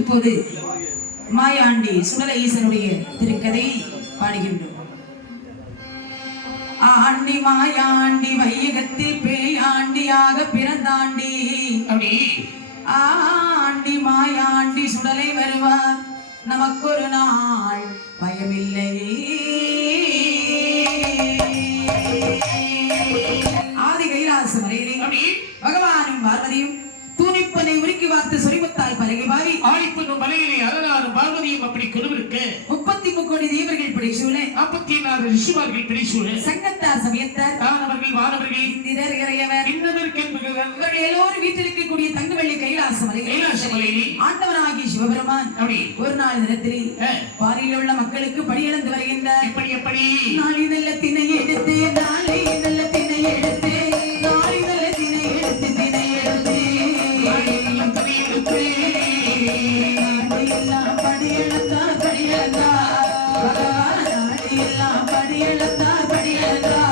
இப்போது மாயாண்டி சுடலை ஈசனுடைய திருக்கதை பாடுகின்றோம். Aunty Mayandi வையகத்தில் பேயாண்டியாக பிறந்தாண்டி, aunty Mayandi சுடலை வருவார் நமக்கொரு நாள் பயமில்லையே. ஆதி கைலாச மலையிலே பகவானும் பார்வதியும் தூணிப்பனை உருக்கி வார்த்து சொரிமுத்தால் பலகை பாவி ஆழிப்பனும் மலையிலே அலனாரும் பார்வதியும் அப்படி கொலுவிருக்க 33 கோடி தேவர்கள் பிடிசூழ 44 ரிஷிமார்கள் பிடிசூழ சங்கத்தார் சமயத்தார் தானவர்கள் வானவர்கள் இந்திரர் இறையவர் இவர்கள் எல்லோரும் வீட்டிருக்கக்கூடிய தங்கவள்ளி கைலாச மலையிலே ஆண்டவனாகிய சிவபெருமான் ஒரு நாள் தினத்திலே பாரியில் உள்ள மக்களுக்கு படியிழந்து வருகின்றார். எப்படி நாளை நல்ல திணை எடுத்து நாளை நல்ல திணை எடுத்து நாளை நல்ல திணை எடுத்து திணை எடுத்து நாடையெல்லாம் படியிழந்தார் படியிழந்தார் பகவான் நாடையெல்லாம் படியிழந்தார் படியிழந்தார்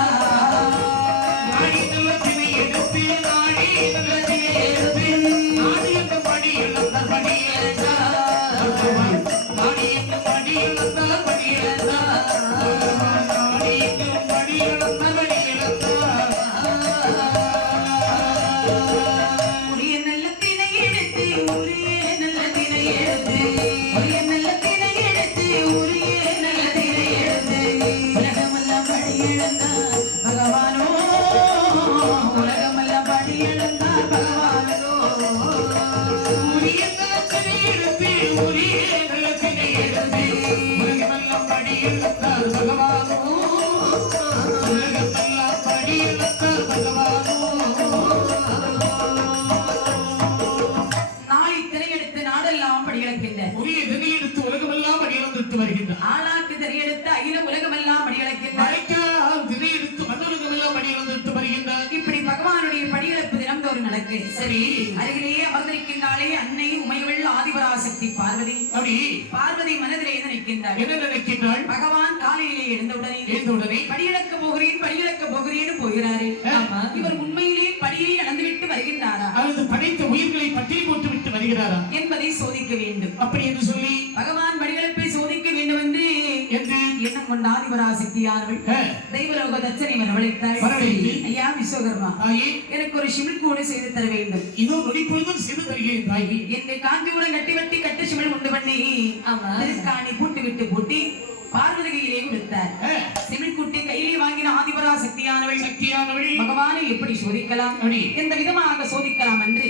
ஆளாக்கு திரையெடுத்து அகில உலகமெல்லாம் இப்படி பகவானுடைய படியிழப்பு தினம்தோறும் நடக்கு. சரி, அருகிலேயே அமர்ந்திருக்கின்றாலே அன்னை உமையவள் ஆதிபராசக்தி பார்வதி. பார்வதி மனதிலே நினைக்கின்றாள். பகவான் காலையிலே எழுந்தவுடனே படியிழக்க போகிறேன் போகிறாரு. இவர் உண்மையிலே படியை நடந்துவிட்டு வருகின்றாரா அல்லது படைத்த உயிர்களை பட்டியல் போட்டு விட்டு வருகிறாரா என்பதை சோதிக்க வேண்டும். அப்படி என்று சொல்லி பகவான் படியிழப்பை சோதிக்க வேண்டும் என்று எண்ணம் கொண்ட ஆதிபராசக்தியானவள் தெய்வலோக தட்சனை வரவழைத்தாள். ஐயா விஸ்வகர்மா, எனக்கு ஒரு சிமிழ் கூடை செய்து தர வேண்டும். இதோ நொடிப்பொழுதும் செய்து தருகிறேன் தாயி. என்னை காஞ்சிபுரம் கட்டி கட்டு சிமிழ் உண்டு பண்ணி திருக்காணி பூட்டி பார்வதியிலே கொடுத்தார். சிமிழ் கூட்டி கையிலே வாங்கின ஆதிபராசக்தியானவள் பகவானை எப்படி சோதிக்கலாம், எந்த விதமாக சோதிக்கலாம் என்று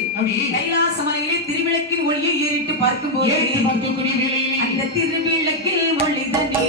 கைலாச மலையிலே திருவிளக்கின் ஒளியை ஏறிட்டு பார்க்கும் போது அந்த திருவிளக்கில் ஒளிதனே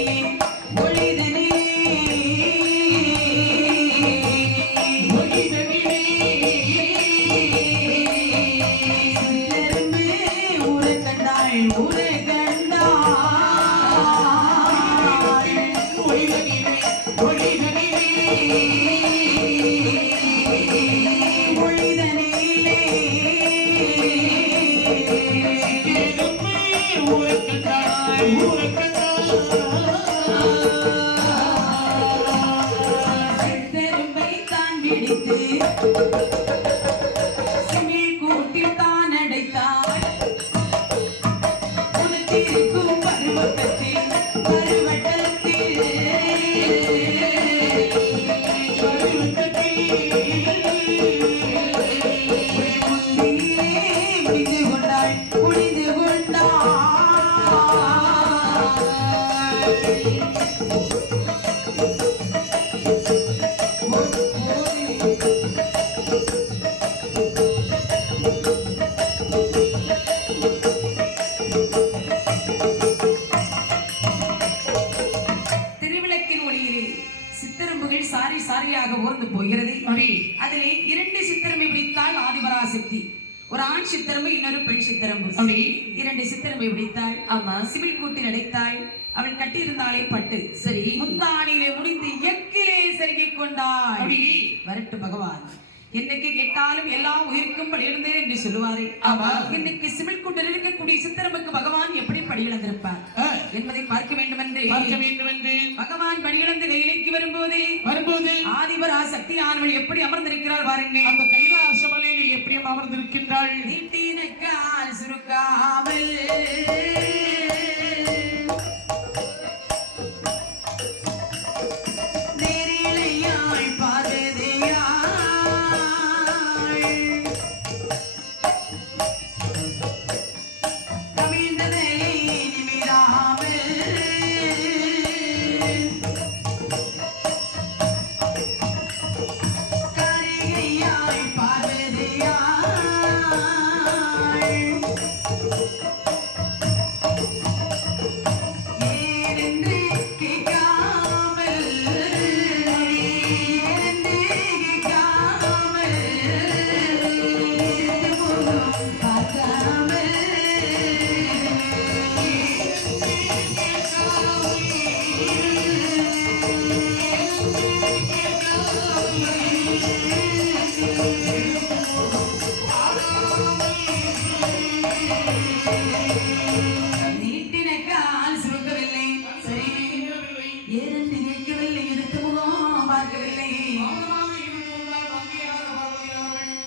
அதிலே 2 சித்திரமை பிடித்தாள் ஆதிபராசக்தி. ஒரு ஆண் சித்திரம்பு இன்னொரு பெண் சித்திரம்பு. 2 சித்திரமை பிடித்தாள். ஆமா, சிவில் கூட்டி நடைத்தாள். அவள் கட்டியிருந்தாலே பட்டு. சரி, முந்தாணியிலே முடிந்து எக்கிலே செருகிக் கொண்டாள். வரட்டு பகவான் என்னைக்கு கேட்டாலும் எல்லா உயிருக்கும் படியிழந்தேன் என்று சொல்லுவாரே. இன்னைக்கு சிவில் கூட்டில் இருக்கக்கூடிய சித்திரம்புக்கு பகவான் எப்படி படியிழந்திருப்பார் என்பதை பார்க்க வேண்டும் என்று பகவான் படியிழந்து கையிலைக்கு வரும்போது ஆதிபராசக்தி ஆனவள் எப்படி அமர்ந்திருக்கிறாள் பாருங்க. அந்த கைலாச மலையிலே எப்படி அமர்ந்திருக்கின்றாள். நீட்டின கால் சுருக்காமல் நீட்டின கால் சுருக்கவில்லை. சரி, ஏனென்று கேட்கவில்லை, எடுத்த முகம் பார்க்கவில்லை.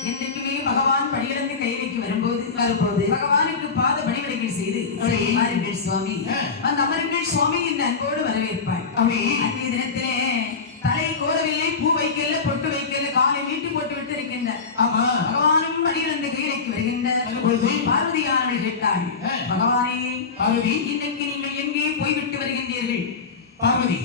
என்றைக்குமே பகவான் படியிலிருந்து கையிலைக்கு வரும்போது பகவானுக்கு பாத பணிவிடைகள் செய்து அமருங்கள் சுவாமி, அந்த அமருங்கள் சுவாமி இந்த அன்போடு வரவேற்பாள். அன்றைய தினத்திலே தலை கோரவில்லை, பூ வைக்கல, பொட்டு வைக்கல, காலை நீட்டி போட்டு விட்டு இருக்கின்ற பகவானும் படியிலிருந்து கையிலைக்கு வருகின்ற பார்வதியானவள் கேட்டாள், பகவானே இன்னைக்கு நீங்கள் எங்கே போய்விட்டு வருகின்றீர்கள்? பார்வதி,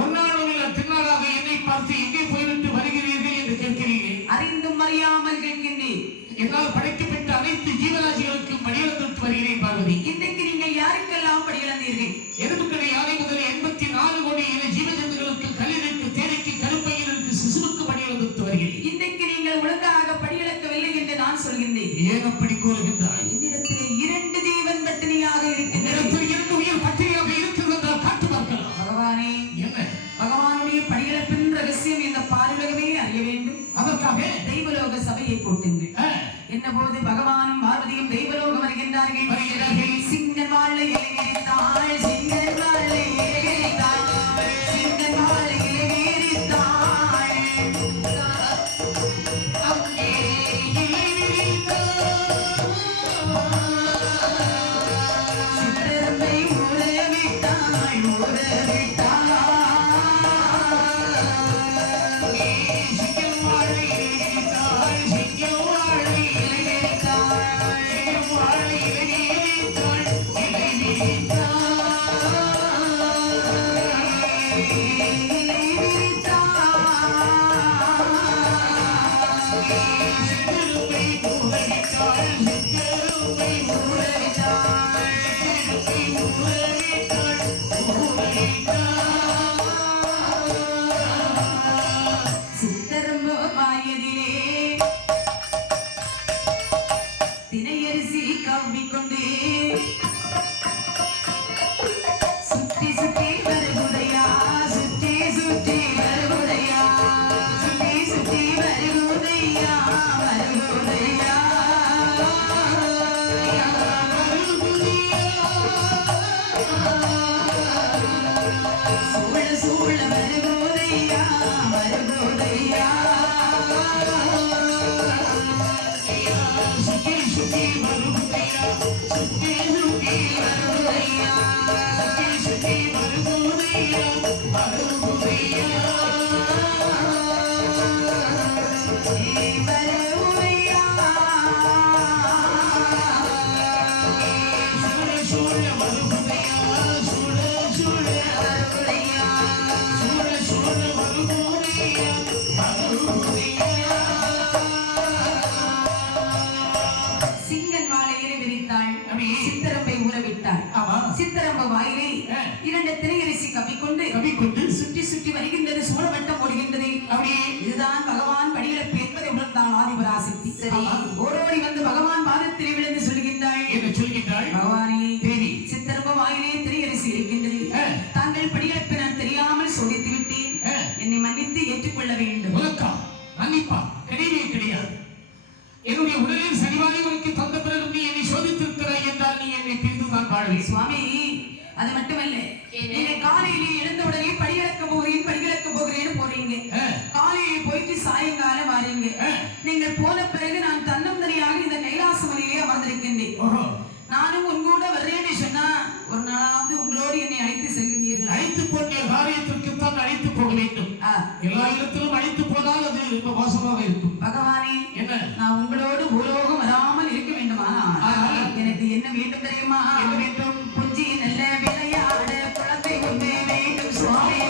ஒன்னாலும் திருநாளாக என்னை பார்த்து எங்கே போய்விட்டு வருகிறீர்கள் என்று கேட்கிறீர்கள். அறிந்தும் அறியாமல் கேட்கின்றேன். என்னால் படைக்கப்பட்ட அனைத்து ஜீவராசிகளுக்கும் படியிழந்து வருகிறேன். பார்வதி, இன்றைக்கு நீங்கள் யாருக்கெல்லாம் படியிழந்தீர்கள்? எறும்புக்கடை யானை முதல் 84 கோடி இன ஜீவஜந்துகளுக்கு, கல்லினுக்கு, தேனைக்கு, கருப்பையினருக்கு, சிசுவுக்கு படியிழந்து வருகிறேன். இன்றைக்கு நீங்கள் ஒழுங்காக படியிழக்கவில்லை என்று நான் சொல்கின்றேன். ஏன் அப்படி கூறுகின்றாய்? என்னிடத்தில் 2 ஜீவன் பட்டினியாக இருக்கின்றது. 2 உயிர் பட்டினியாக இருக்கிறது என்றால் காட்டு பார்க்கலாம். பகவானே, என்ன பகவானுடைய படியிழப்பின் ரகசியம் இந்த பாலுலகமே அறிய வேண்டும். அதற்காக தெய்வலோக சபையை கூட்டுங்கள். என்ன போது பகவானும் பார்வதியும் தெய்வலோகம் வருகின்றார்கள். சிங்கன் வாழை இலைவிரித்தாள், சிங்கன் வாழை இலைவிரித்தாள், சிங்கன் வாழை இலைவிரித்தாள். சித்தரம்பை ஊரவிட்டாள், ஊரவிட்டாள். சித்தரம்பு வாயதிலே தினையரிசி கவ்விக்கொண்டு சுற்றி சுற்றி வருகுதையா, சுற்றி சுற்றி வருகுதையா, சுற்றி சுற்றி வருகுதையா, வருகுதையா. சூழ சூழ வருகுதையா, வருகுதையா. சுற்றி சுற்றி வருகுதையா, சுற்றி சுற்றி வருகுதையா, சுற்றி சுற்றி வருகுதையா, வருகுதையா. வருகுதையா. சூழ சூழ வருகுதையா, சூழ சூழ வருகுதையா, சூழ சூழ வருகுதையா, வருகுதையா. சிங்கன் வாழையிலே விரித்தாள், சித்தரம்பை ஊறவிட்டாள். சித்தரம்பு வாயிலை 2 திரையரிசி கவிக்கொண்டு சுற்றி சுற்றி வருகின்றது, சூழவட்டம் ஓடுகின்றது. இதுதான் பகவான் படியிழப்பு என்பதை உணர்ந்தாள் ஆதிபராசக்தி. சரி, ஓடோடி வந்து பகவான் பாதத்திலே விழுந்து சொல்கின்றாள், என்ன சொல்கின்றாள்? பகவானே, தேவி, சித்தரம்பு வாயிலே திரையரிசி இருக்கின்றது. தாங்கள் படியிழப்பு நான் தெரியாமல் சோதித்து விட்டேன், என்னை மன்னித்து ஏற்றுக்கொள்ள வேண்டும். உலக்கா மன்னிப்பா கிடையவே கிடையாது. என்னுடைய உடலில் சரிவாய் உனக்கு தந்த பிறகு நீ என்னை சோதித்திருக்கிறாய் என்றால் நீ என்னை பிரிந்து தான் வாழ்வேன். சுவாமி, அது மட்டுமல்ல, நீங்க காலையிலே எழுந்தவுடனே படியிழக்க போகிறேன், படியிழக்க போகிறேன்னு போறீங்க. காலையிலே போயிட்டு சாயங்காலம் வாரீங்க. நீங்கள் போன பிறகு நான் தன்னந்தனியாக இந்த கைலாச மலையிலே அமர்ந்திருக்கின்றேன். நானும் உங்கூட வர்றேன்னு சொன்னா ஒரு நாளாவது உங்களோடு என்னை அழைத்து செல்கின்றீர்கள். அழைத்து போன்ற காரியத்திற்கு தான் அழைத்து போக வேண்டும். எல்லா இடத்திலும் அழைத்து போனால் அது ரொம்ப மோசமாக இருக்கும். பகவானே, என்ன நான் உங்களோடு பூலோகம் வராமல் இருக்க வேண்டுமா? எனக்கு என்ன வேண்டும் தெரியுமா? என்ன வேண்டும்? புஞ்சி நல்ல விளையாட குழந்தை ஒன்று வேண்டும் சுவாமி.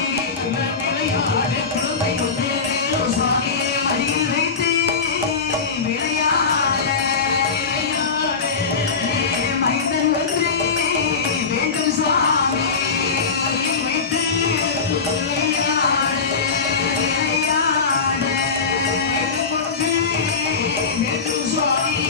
விளையாட குழந்தை ஒன்று வேண்டும் சுவாமி. அடியில் வைத்து விளையாட மைந்தன் ஒன்று வேண்டும் சுவாமி. அடியில் வைத்து விளையாட விளையாட வேண்டும் சுவாமி.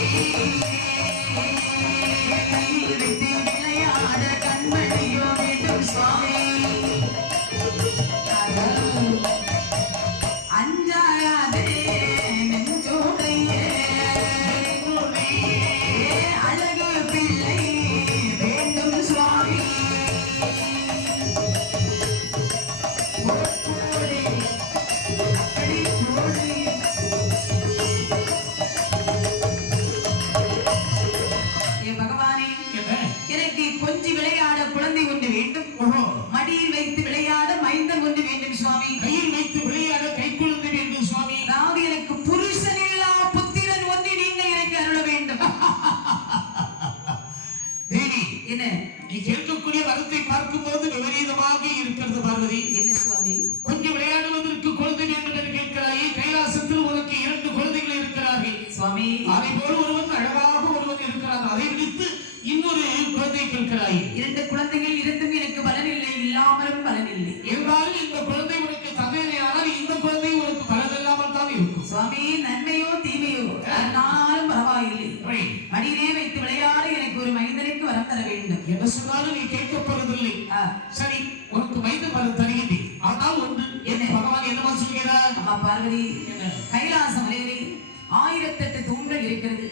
என்ன நீ கேட்கக்கூடிய வரத்தை பார்க்கும்போது விபரீதமாக இருக்கிறது பார்வதி. என்ன சுவாமி? கொஞ்சம் விளையாடுவதற்கு குழந்தை வேண்டும் என்று கேட்கிறாயே. கைலாசத்தில் உனக்கு 2 குழந்தைகள் இருக்கிறார்கள் சுவாமி. அதை போல ஒருவன் அழகாக ஒருவன் இருக்கிறான். அதை விடுத்து இன்னொரு குழந்தை கேட்கிறாய். 2 குழந்தைகள் இருந்தும் எனக்கு பலன் இல்லை, இல்லாமலும் பலன் இல்லை. என்றாலும் இந்த குழந்தை உனக்கு தந்தையானால் இந்த குழந்தை உனக்கு பலன் இல்லாமல் தான் இருக்கும். சுவாமி, நன்மையோ தீமையோ நானும் பரவாயில்லை. மடியிலே வைத்து விளையாட எனக்கு ஒரு மைந்தனுக்கு வரம் தர வேண்டும். என்ன சொன்னாலும் நீ கேட்கப்படுவதில்லை. சரி, உனக்கு மைந்த பலன் தருகின்றேன். ஆனால் ஒன்று, என்ன? பகவான் என்னமா சொல்கிறார்? அம்மா பார்வதி, கைலாச மலையிலே 1008 தூண்கள் இருக்கிறது.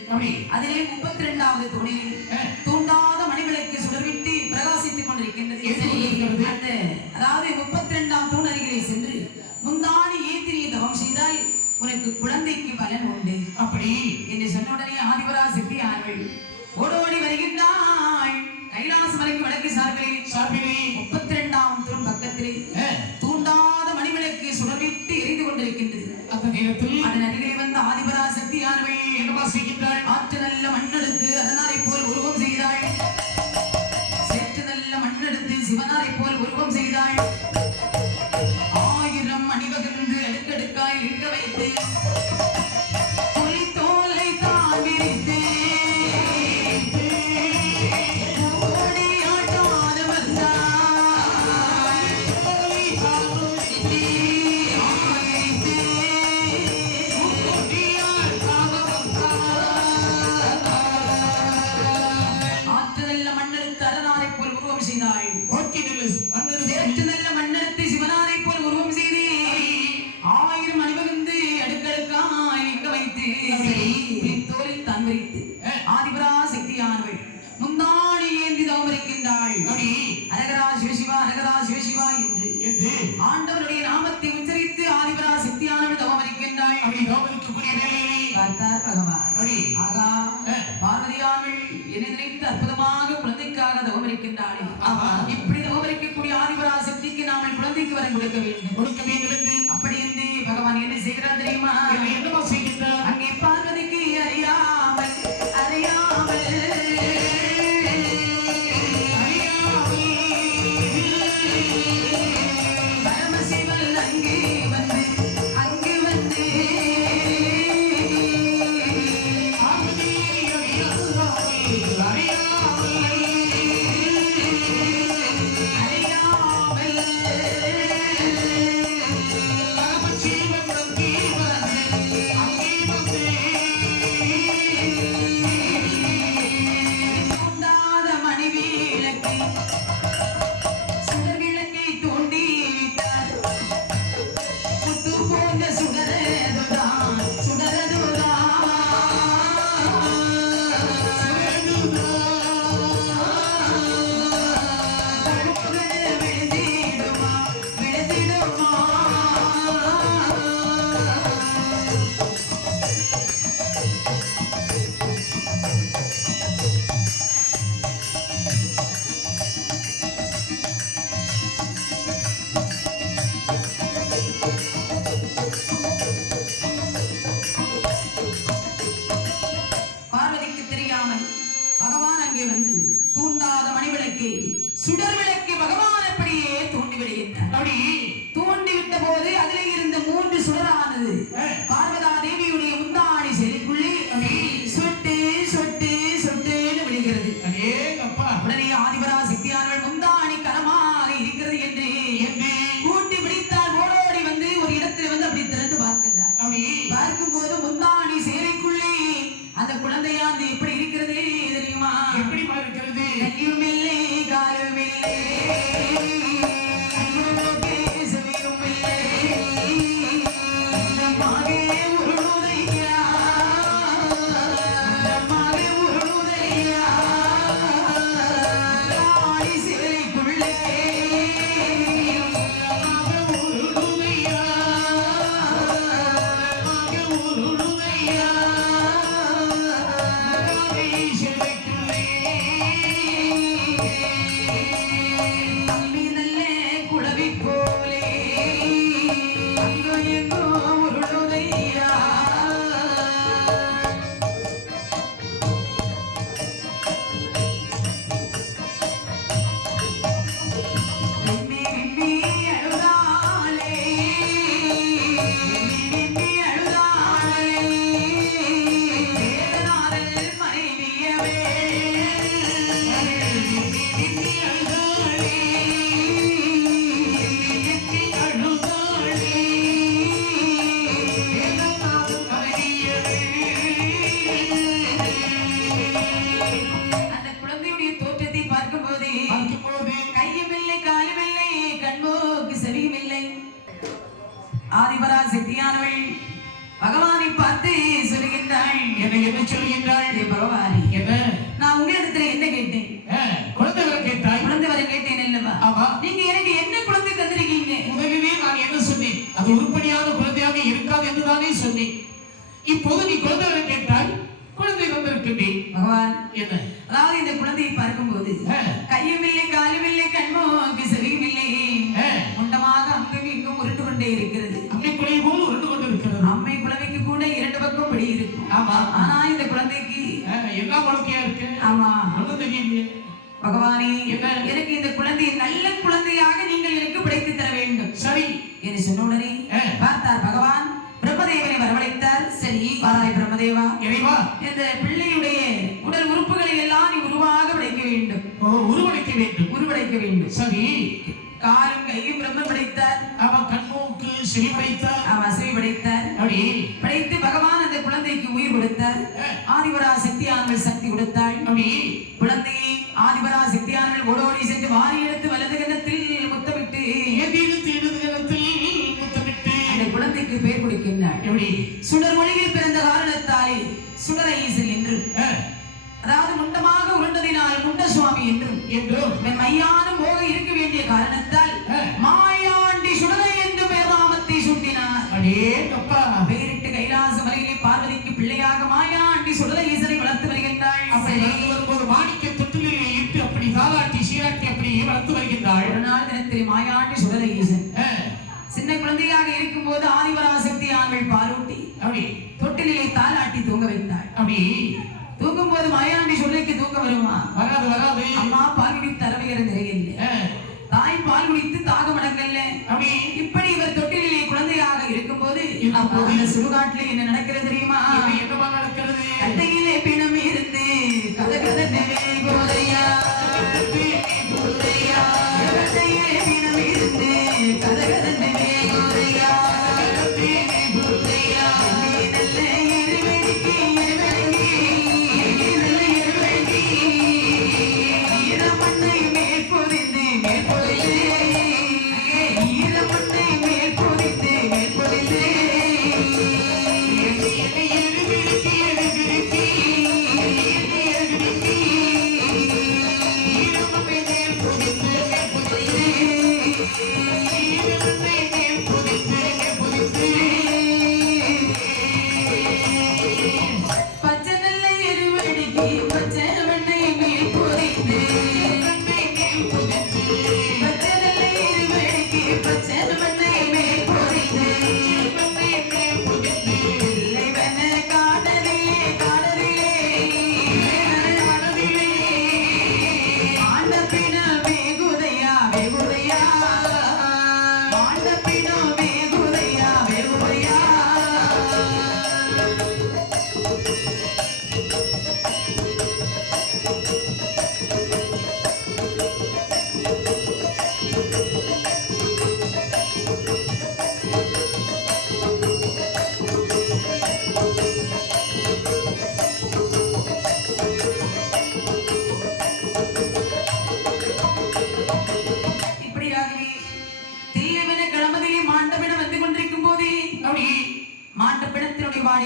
அதிலே 32வது தூணில் தூண்டாத மணிவிளக்கு சுடர்விட்டு பிரகாசித்துக் கொண்டிருக்கின்றது. அதாவது 32ஆம் தூண் அருகிலே சென்று முந்தாடி ஏத்திரி தவம் செய்தால் உனக்கு குழந்தைக்கு பலன் உண்டு. அப்படி என்று சொன்ன உடனே ஆதிபராசக்தி ஆண்கள் ஓடோடி வருகின்றாள். கைலாச மலைக்கு வடக்கு சார்பிலே 32ஆம் தூண் பக்கத்திலே தூண்டாத மணிவிளக்கு சுடர்விட்டு எரிந்து கொண்டிருக்கின்றது. அந்த நேரத்தில் அதன் அருகிலே வந்த ஆதிபராசக்தி ஆண்கள் என்னமா செய்கின்றாள்? ஆற்று நல்ல மண்ணெடுத்து அதனாரை போல் உருவம் செய்தாள். சேற்று நல்ல மண்ணெடுத்து சிவனாரை போல் உருவம் செய்தாள். 1000 அணிவகுந்து அடுக்கடுக்காய் இருக்க வைத்து புலித்தோலை தான் விரித்து ஓடியாட்டான வந்தாள். ஆற்று நல்ல மண்ணெடுத்து அதனாரை போல் உருவம் செய்தாள். சேற்று நல்ல மண்ணெடுத்து சிவனாரை போல் உருவம் செய்து 1000 அணிவகுந்து அடுக்கடுக்காய் நிற்க வைத்து தோலில் தான் விரித்து ஆதிபராசக்தியானவள் முந்தாடி ஏந்தி தவம் இருக்கின்றாள். அரகரா சிவசிவா அரகரா சிவசிவா என்று ஆண்டவருடைய நாமத்தை உச்சரித்து ஆதிபராசக்தியானவள் தவம் இருக்கின்றாள். பார்த்தார் பகவான். ஆகா, பார்வதியானவள் என்னை நினைத்து அற்புதமாக குழந்தைக்காக தவம் இருக்கின்றாள். இப்படி தவம் இருக்கக்கூடிய ஆதிபராசக்திக்கு நாமல் குழந்தைக்கு வரை கொடுக்க வேண்டும் என்று அப்படி என்று பகவான் என்ன செய்கிறார் தெரியுமா? என்னமா செய்கின்றார்? அங்கே பார்வதிக்கு அறியாமல் பரமசிவன் அங்கே வந்து தூண்டாத மணிவிளக்கை சுடர் விளக்கை தோண்டி விட்டார். புத்து போன்ற சுடரதுதான் விழுந்திடுமா பார்வதிக்கு தெரியாமல் பகவான் அங்கே வந்து தூண்டாத மணிவிளக்கை சுடர் விளக்கை பகவான் அப்படியே தூண்டி விடுகின்றார். தூண்டி விட்ட போது அதிலே இருந்த 3 சுடரானது பார்வதா தேவியுடைய முந்தாடி செடிக்குள்ளே சொட்டு சொட்டு சொட்டுன்னு விடுகிறது. உடனே ஆதிபராசக்தியானவள் முந்தாடி கரமாக இருக்கிறது என்று கூட்டி பிடித்தால் ஓடோடி வந்து ஒரு இடத்துல வந்து அப்படி திறந்து பார்க்கின்றார். பார்க்கும்போது முந்தாடி சேலைக்குள்ளே அந்த குழந்தையாந்து எப்படி இருக்கிறது தெரியுமா? எப்படி இருக்கிறது? கையுமில்லை காலுமில்லை கேசவியுமில்லை நம்மாகே உருளுதையா நம்மாகே உருளுதையா சொல்லுகின்றாள். என்ன சொல்கின்றாள்? ஏ பகவானே, என்ன? நான் உங்களிடத்துல என்ன கேட்டேன்? குழந்தை வர கேட்டாய். குழந்தை வர கேட்டேன் அல்லவா? ஆமா. நீங்க எனக்கு என்ன குழந்தை தந்திருக்கீங்க? முதலிலே நான் என்ன சொன்னேன்? அது உருப்படியான குழந்தையாக இருக்காது என்றுதானே சொன்னேன். இப்போது நீ குழந்தை வர கேட்டாய், குழந்தை வந்திருக்கின்றேன். பகவான், என்ன? அதாவது இந்த குழந்தையை பார்க்கும்போது கையும் இல்லை, காலும் இல்லை, கண்மோக்கு செவியும் இல்லை, முண்டமாக அங்கும் இங்கும் உருட்டு கொண்டே இருக்கிறது. அம்மை குழந்தை போல் உருண்டு கொண்டிருக்கிறது. அம்மை குழந்தைக்கு கூட 2 பக்கம் படி இருக்கும். ஆமா. ஆனா இந்த குழந்தைக்கு எல்லா வழக்கையா இருக்கு. ஆமா. ஒன்றும் தெரியலையே. பகவானே, என்ன? எனக்கு இந்த குழந்தையை நல்ல குழந்தையாக நீங்கள் எனக்கு படைத்து தர வேண்டும். சரி என்று சொன்ன உடனே பார்த்தார் பகவான், பிரம்மதேவனை வரவழைத்தார். சரி வாராய் பிரம்மதேவா, இறைவா, இந்த பிள்ளையுடைய உடல் உறுப்புகளை எல்லாம் நீ உருவாக படைக்க வேண்டும். உருவடைக்க வேண்டும். உருவடைக்க வேண்டும். சரி. காலும் கையும் பிரம்ம படைத்தார். அவன் கண்மூக்கு செவி படைத்தார். அவன் செவி படைத்தார். அப்படி படைத்து பகவான் அந்த குழந்தைக்கு உயிர் கொடுத்தார். ஆதிபரா சக்தியானவள் சக்தி கொடுத்தாள். அப்படி குழந்தையை ஆதிபரா சக்தியானவள் ஓடோடி சென்று வாரி எடுத்து வலது கன்னத்தில் முத்தமிட்டு அந்த குழந்தைக்கு பெயர் கொடுக்கின்றாள். எப்படி? சுடர் மொழியில் பிறந்த காரணத்தாலே சுடர ஈசன் என்று, அதாவது முண்டமாக உருண்டதினால் முண்ட சுவாமி என்றும் மையான போக இருக்க வேண்டிய காரணத்தால் மாயாண்டி சுடரை என்று பெயர் நாமத்தை சூட்டினார். பெயரிட்டு கைலாச மலையிலே பார்வதிக்கு பிள்ளையாக மாயாண்டி சுடர ஈசனை வளர்த்து வருகின்றாள். வரும்போது மாணிக்க தொட்டிலே இட்டு அப்படி தாளாட்டி சீராட்டி அப்படி வளர்த்து வருகின்றாள். ஒரு நாள் தினத்தில் மாயாண்டி சுடர ஈசன் சின்ன குழந்தையாக இருக்கும் போது ஆதிபராசக்தி ஆண்கள் பாலூட்டி அப்படி தொட்டிலே தாளாட்டி தூங்க வைத்தாள். அப்படி தூங்கும் போது மாயாண்டி சொல்லைக்கு தூங்க வருமா? வராது வராது. அம்மா பால் குடித்து தரவைகிற நிறைய தாய் பால் குடித்து தாகம் அடங்கல்ல. அப்படி இப்படி இவர் தொட்டிலே குழந்தையாக இருக்கும் போது இந்த சுடுகாட்டிலே என்ன நடக்கிறது தெரியுமா? என்னமா நடக்கிறது? கட்டையிலே பிணம் இருந்து கதகதனவே கோதையா, கட்டையிலே பிணம் இருந்து கதகதனவே கோதையா,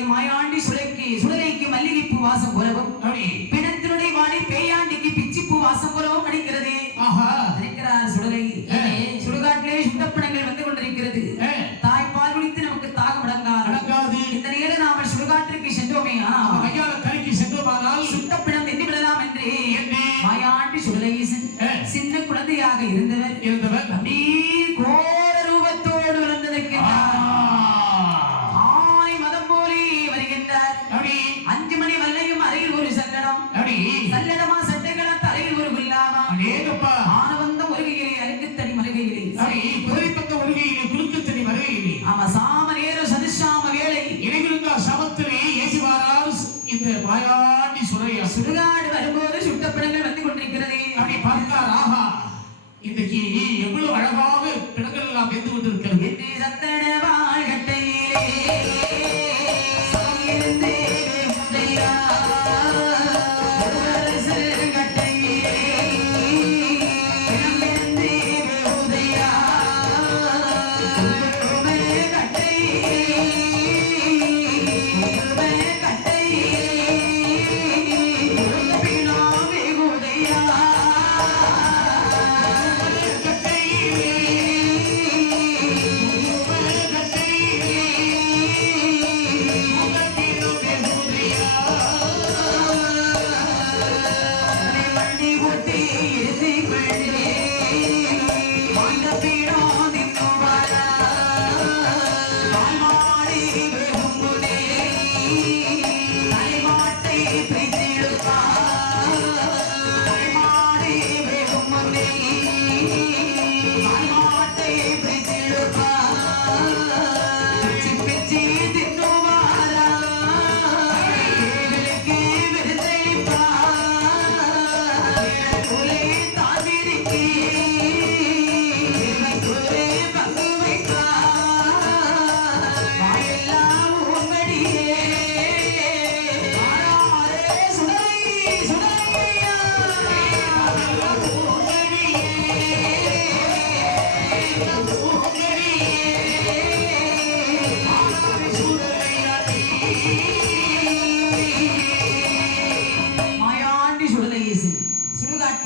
மாயாண்டி சுடலைக்கு மல்லிகைப்பூ வாசம் போலவும் பிணத்தினுடைய வாடி பேயாண்டிக்கு பிச்சிப்பூ வாசம் போலவும் கிடைக்கிறது. நினைக்கிறார் சுடலை. சுடுகாட்டிலே சுண்டப்பணங்கள் வந்து கொண்டிருக்கிறது. தாய் பால் குடித்து நமக்கு தாகம் அடங்காது. இந்த நேரம் நாம சுடுகாட்டிற்கு சென்றோமே சுட்டப்பிணம் எண்ணி விடலாம் என்று மாயாண்டி சுடலை சின்ன குழந்தையாக இருந்தவர் அப்படியே கோர ரூபத்தோடு வளர்ந்ததற்கு சல்லடமா சட்டைகளா தலையில் ஒரு வில்லாமா ஆனவந்தம் ஒரு கையிலே அருக்குத்தடி மறுகையிலே குலுக்குத்தடி மறுகையிலே ஆமா சாம நேர சதுசாம வேளை இணைந்திருந்த சமத்திலே ஏசுவாரால் இந்த மாயாண்டி சுரையா சுடுகாடு வரும்போது சுட்டப்பிணங்கள் வந்து கொண்டிருக்கிறது. அப்படி பார்த்தார். ஆஹா, இன்றைக்கு எவ்வளவு அழகாக பிணங்கள் எல்லாம் வெந்து கொண்டிருக்கிறது. சத்தன வாழ்கட்டையிலே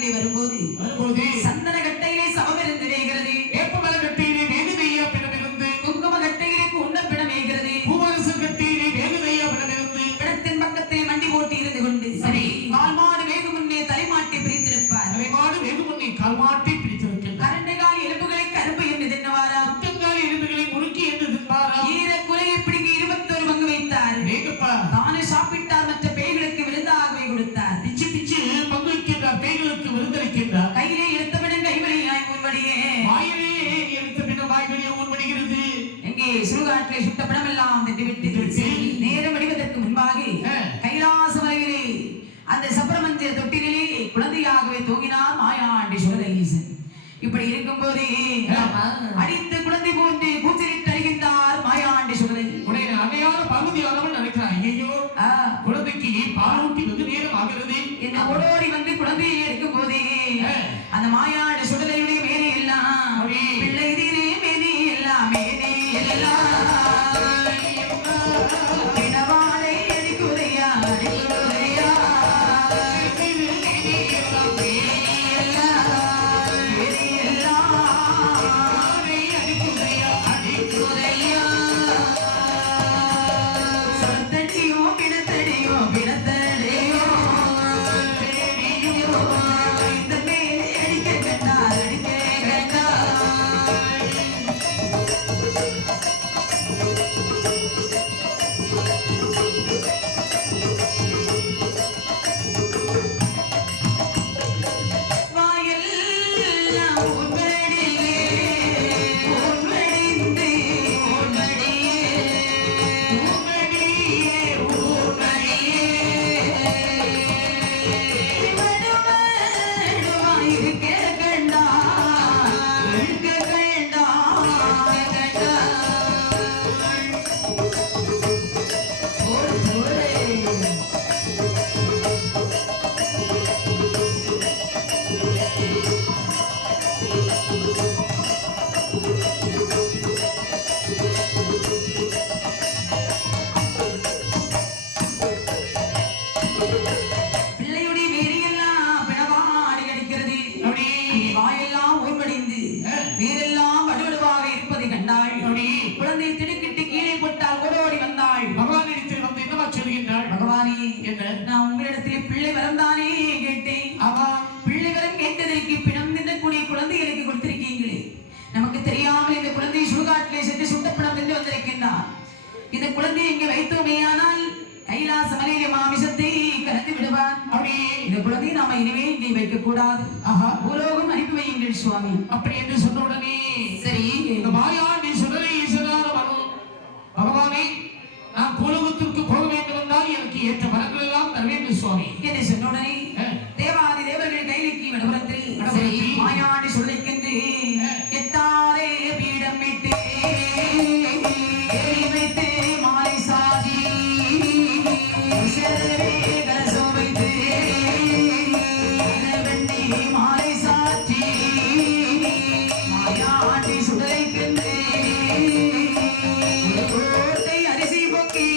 சுடுகாட்டிலே வரும்போது சந்தன கட்டையிலே சவமிருந்து வேகிறது, வேப்பமர கட்டையிலே வேகுதையா பிணமிருந்து, குங்கும கட்டையிலே உண்ண பிணம் வேகிறது, பூவரசு கட்டையிலே வேகுதையா பிணமிருந்து, பிணத்தின் பக்கத்தில் மண்டி போட்டு இருந்து கொண்டு சரி கால் மாடு வேகு முன்னே தலைமாட்டி பிரித்திருப்பார். தலைமாடு வேகு முன்னே கால் மாட்டி பிடித்திருக்கின்றார். கரண்டு கால் எலும்புகளை கருப்பு என்று தின்னவாராம், முட்டங்கால் எலும்புகளை முறுக்கி என்று தின்பாராம். ஈர குலையை பிடுங்கி 21 பங்கு வைத்தார். தானே சாப்பிட்டார், மற்ற பேய்களுக்கு விருந்தாகவே கொடுத்தார். பிச்சு பிச்சு பங்கு வைக்கின்றார், பேய்களுக்கு விருந்தளிக்கின்றார். கையிலே எடுத்த பிடம் கைவழியாய் முன்வடியே, வாயிலே எடுத்த பிடம் வாய்வழியே முன்வடிகிறது. எங்கே சுடுகாட்டிலே சுட்ட பிடமெல்லாம் திட்டுவிட்டு நேரம் அடிவதற்கு முன்பாக கைலாச மலையிலே அந்த சப்ரமஞ்ச தொட்டிலே குழந்தையாகவே தூங்கினார் மாயாண்டி சுடரீசன். இப்படி இருக்கும் போதே அடித்து குழந்தை போன்று கூச்சலிட்டு அழுகின்றார் மாயாண்டி சுடரை. உடைய அடையாள பகுதியானவன் நினைக்கிறான், ஐயோ குழந்தைக்கு பாலூட்டி வெகு நேரம் ஆகிறது. என்ன ஓடோடி வந்து குழந்தையை எடுக்கும் போதே அந்த மாயாண்டி சுடரையுடைய மேலே எல்லாம் பிள்ளை இதே மேலே எல்லாம் மேலே எல்லாம் பிணவாளை அடிக்குதையா அடிக்குதையா நான் உங்களிடத்திலே பிள்ளை வரந்தானே கேட்டேன். பிள்ளை வரம் கேட்டதற்கு பிணம் தின்னக்கூடிய குழந்தைகளுக்கு கொடுத்திருக்கீங்களே, நமக்கு தெரியாமல் இந்த குழந்தை சுடுகாட்டிலே சென்று சுட்ட பிணம் தின்று வந்திருக்கின்றார். இந்த குழந்தையை இங்கே வைத்தோமேயானால் கைலாச மலையிலே மாமிசத்தை கலந்து விடுவார். இந்த குழந்தையை நாம இனிமே இங்கே வைக்க கூடாது, பூலோகம் அனுப்பி வையுங்கள் சுவாமி. அப்படி என்று சொன்ன உடனே சரி இந்த மாயாண்டி சுடரை ஈசனான மனம், பகவானே நான் பூலோகத்திற்கு போக வேண்டும் என்றால் எனக்கு ஏற்ற வரங்கள் எல்லாம் தர வேண்டும் சுவாமி என்று சொன்ன உடனே தேவாதி தேவர்கள் கைலிக்கு விடபுரத்தில் மாயாண்டி சொல்லிக்கின்று எட்டாரே பீடம் விட்டு வைத்து மாலை சாதி கலசம் வைத்து மாலை சாட்சி மாயாண்டி சுடலைக்கின்று அரிசி பொங்கி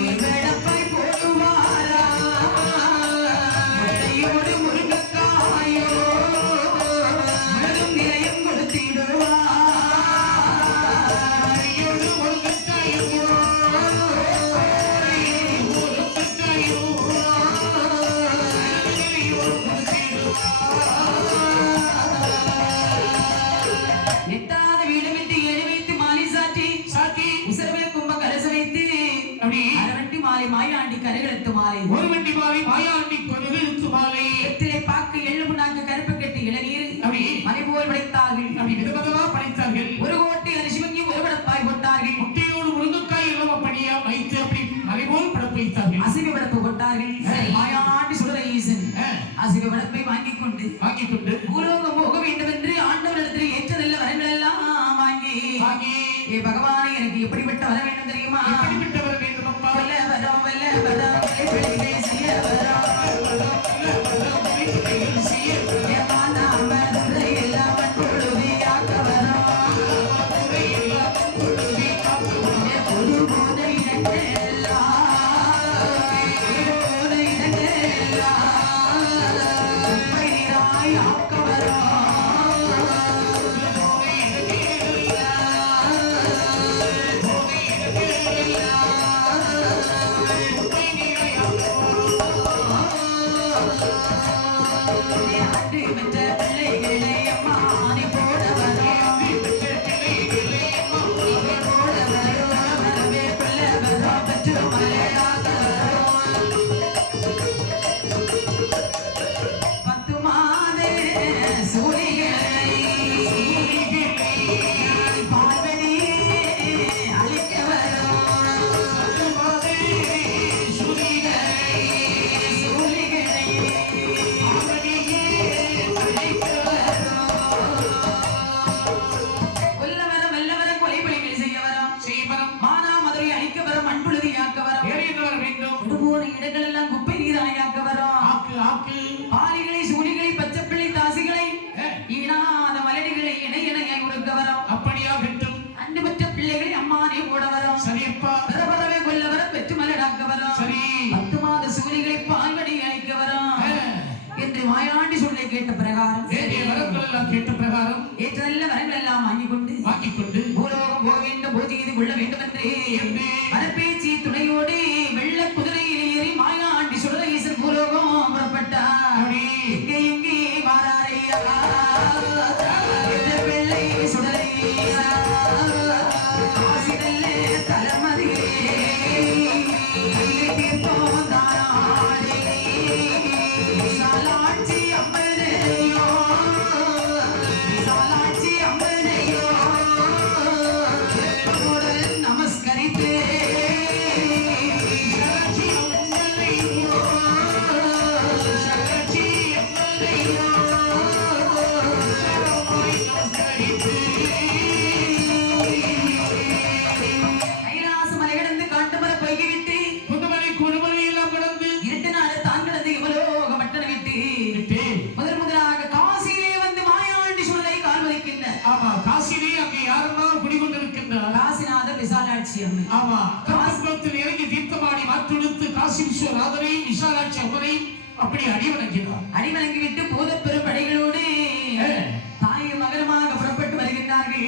ஒரு வெடப்பை போடுவாரா முருங்கக்காயோ நிலையம் கொடுத்திடுவா எட்டாத வீடு விட்டு ஏழு வைத்து மாலை சாற்றி உசரவில் கும்ப கலச வைத்து அரவண்டி மாலை மாயாண்டி கரைகளத்து மாலை ஒரு வண்டி மாலை மாயாண்டி கரைகளத்து மாலை எத்திலே பாக்கு எள்ளு புண்ணாக்கு கருப்பு கட்டி இளநீர் மலை போல் படைத்தார்கள். விதவிதமா படைத்தார்கள். ஒரு கோட்டை அரிசி வங்கி ஒரு படப்பாய் போட்டார்கள். முட்டையோடு முருங்கைக்காய் எல்லாம் அப்படியா வைத்து அப்படி மலை போல் படப்பு வைத்தார்கள். அசிவ படப்பு போட்டார்கள். மாயாண்டி சுடர ஈசன் அசிவ படப்பை வாங்கிக் கொண்டு பூலோகம் போக வேண்டும் என்று ஆண்டவரிடத்தில் ஏற்ற நல்ல வரங்கள் எல்லாம் வாங்கி ஏ பகவானே எனக்கு எப்படிப்பட்ட வர வேண்டும் தெரியுமா? எப்படிப்பட்ட வர வேண்டும் அப்பா? வல்ல வரம் பிள்ளை செய்ய வரம் கேட்ட பிரகாரம் கேட்ட பிரகாரம் ஏற்ற நல்ல வரங்கள் எல்லாம் வாங்கிக் கொண்டு பூலோகம் போக வேண்டும் பூஜை செய்து கொள்ள வேண்டும் என்று மரப்பேச்சி துணையோடு வெள்ள குதிரையில் ஏறி மாயாண்டி சுடரீசன் பூலோகம் புறப்பட்டார். எங்கே வாராரையா வெள்ளை சுடரீசா ஆசிரல்ல தலமதியே தீர்ப்போம் தானாடே விசாலாட்சி அம்மனையோ விசாலாட்சி அம்மனையோ நமஸ்கரித்து அப்படி அடிவணங்கி விட்டு போதப்பெரும் படைகளோடு தாயும் மகனமாக புறப்பட்டு வருகின்றார்கள்.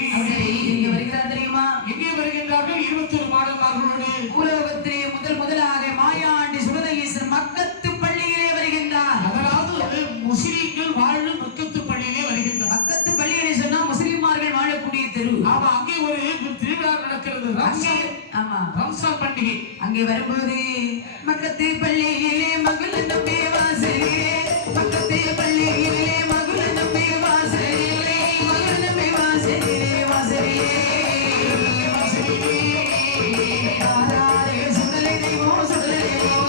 எங்கே வருகிறார் தெரியுமா? எங்கே வருகின்றார்கள்? 21 மாடல்மார்களோடு பூலோகத்திலே முதலாக மாயாண்டி சுடரீசன் மக்கத்து பள்ளியிலே வருகின்றார். அதாவது முஸ்லிம்கள் வாழும் மக்கத்து பள்ளியிலே வருகின்றார். மக்கத்து பள்ளியிலே சொன்னா முஸ்லிமார்கள் வாழக்கூடிய தெரு. ஆமா, அங்கே ஒரு திருவிழா நடக்கிறது. ரம்சான் பண்டிகை. அங்கே வரும்போது மக்கத்து பள்ளியிலே மகள் நம்பி வாசலிலே மக்கத்து பள்ளியிலே மகள் நம்பி வாசலிலே மகள் நம்பி வாசலிலே வாசலிலே வாராரே சுடலை தெய்வோ சுடலை தெய்வோ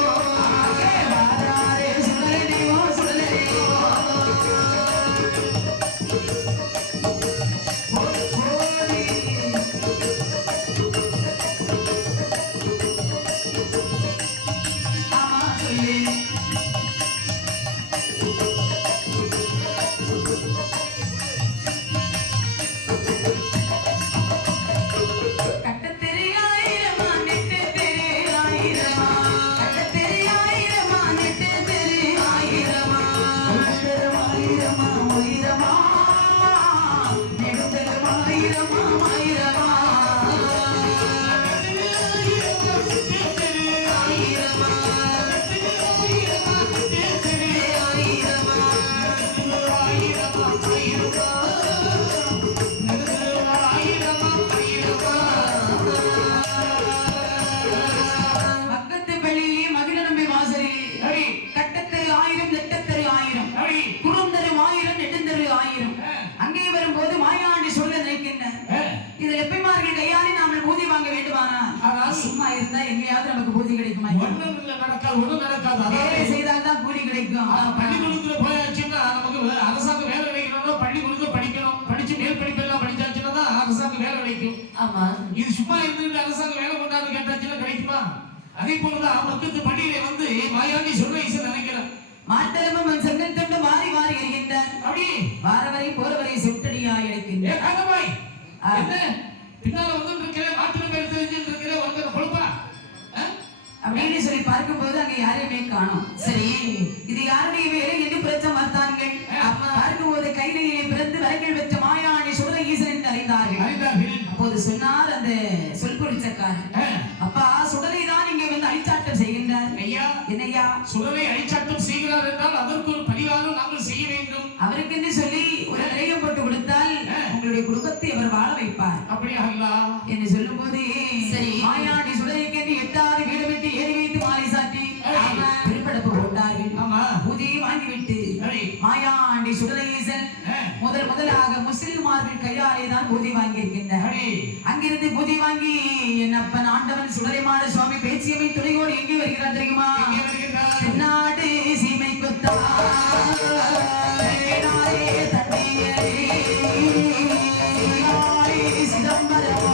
வாராரே சுடலை தெய்வோ சுடலை தெய்வோ பள்ளிக்கூடத்துல போயாச்சுன்னா நமக்கு அரசாங்க வேலை கிடைக்கணும். பள்ளிக்கூடத்துல படிக்கணும், படிச்சு மேல் படிப்பெல்லாம் படிச்சாச்சுன்னா தான் அரசாங்க வேலை கிடைக்கும். ஆமா, இது சும்மா இருந்துட்டு அரசாங்க வேலை கொண்டாந்து கேட்டாச்சுன்னா கிடைக்குமா? அதே போலதான் மக்கத்து பள்ளியில வந்து மாயாண்டி சுடரீசன் நினைக்கிறேன். மாட்டரமும் செங்கல் தொண்டு மாறி மாறி எறிகின்றார். அப்படி வாரவரை போறவரை செட்டடியாய் அழைக்கின்றார். என்ன பின்னால வந்து இருக்கிற மாட்டு பேர் தெரிஞ்சு இருக்கிற ஒருத்தர் பொழுப்பா அப்படின்னு சொல்லி பார்க்கும்போது அங்க யாரையுமே காணோம். சரி, இது யாருடைய வேலை என்று பிரச்சனை பார்த்தார்கள். சுடலை அடிச்சாட்டம் செய்கிறார் என்றால் அதற்கு ஒரு பரிகாரம் நாங்கள் செய்ய வேண்டும். அவருக்கு என்று சொல்லி ஒரு நிலையம் போட்டு கொடுத்தால் உங்களுடைய குடும்பத்தை அவர் வாழ வைப்பார். அப்படியா அல்லா என்று சொல்லும் போது சரி மாயாண்டி சுடலைக்கு 8வது வீடு விட்டு ஏறி வைத்து மாலை சாட்டி திருப்படப்பு போட்டார்கள். ஆமா பூஜையை வாங்கிவிட்டு மாயாண்டி சுடலையேசன் முதலாக முஸ்லிமார்கள் கையாலே தான் பூஜை வாங்கி இருக்கின்றார். அங்கிருந்து பூஜை வாங்கி என் அப்பன் ஆண்டவன் சுடலைமான சுவாமி பேச்சியமை துணையோடு எங்கே வருகிறார் தெரியுமா? நாடு சீமை கொத்தா சிதம்பரம்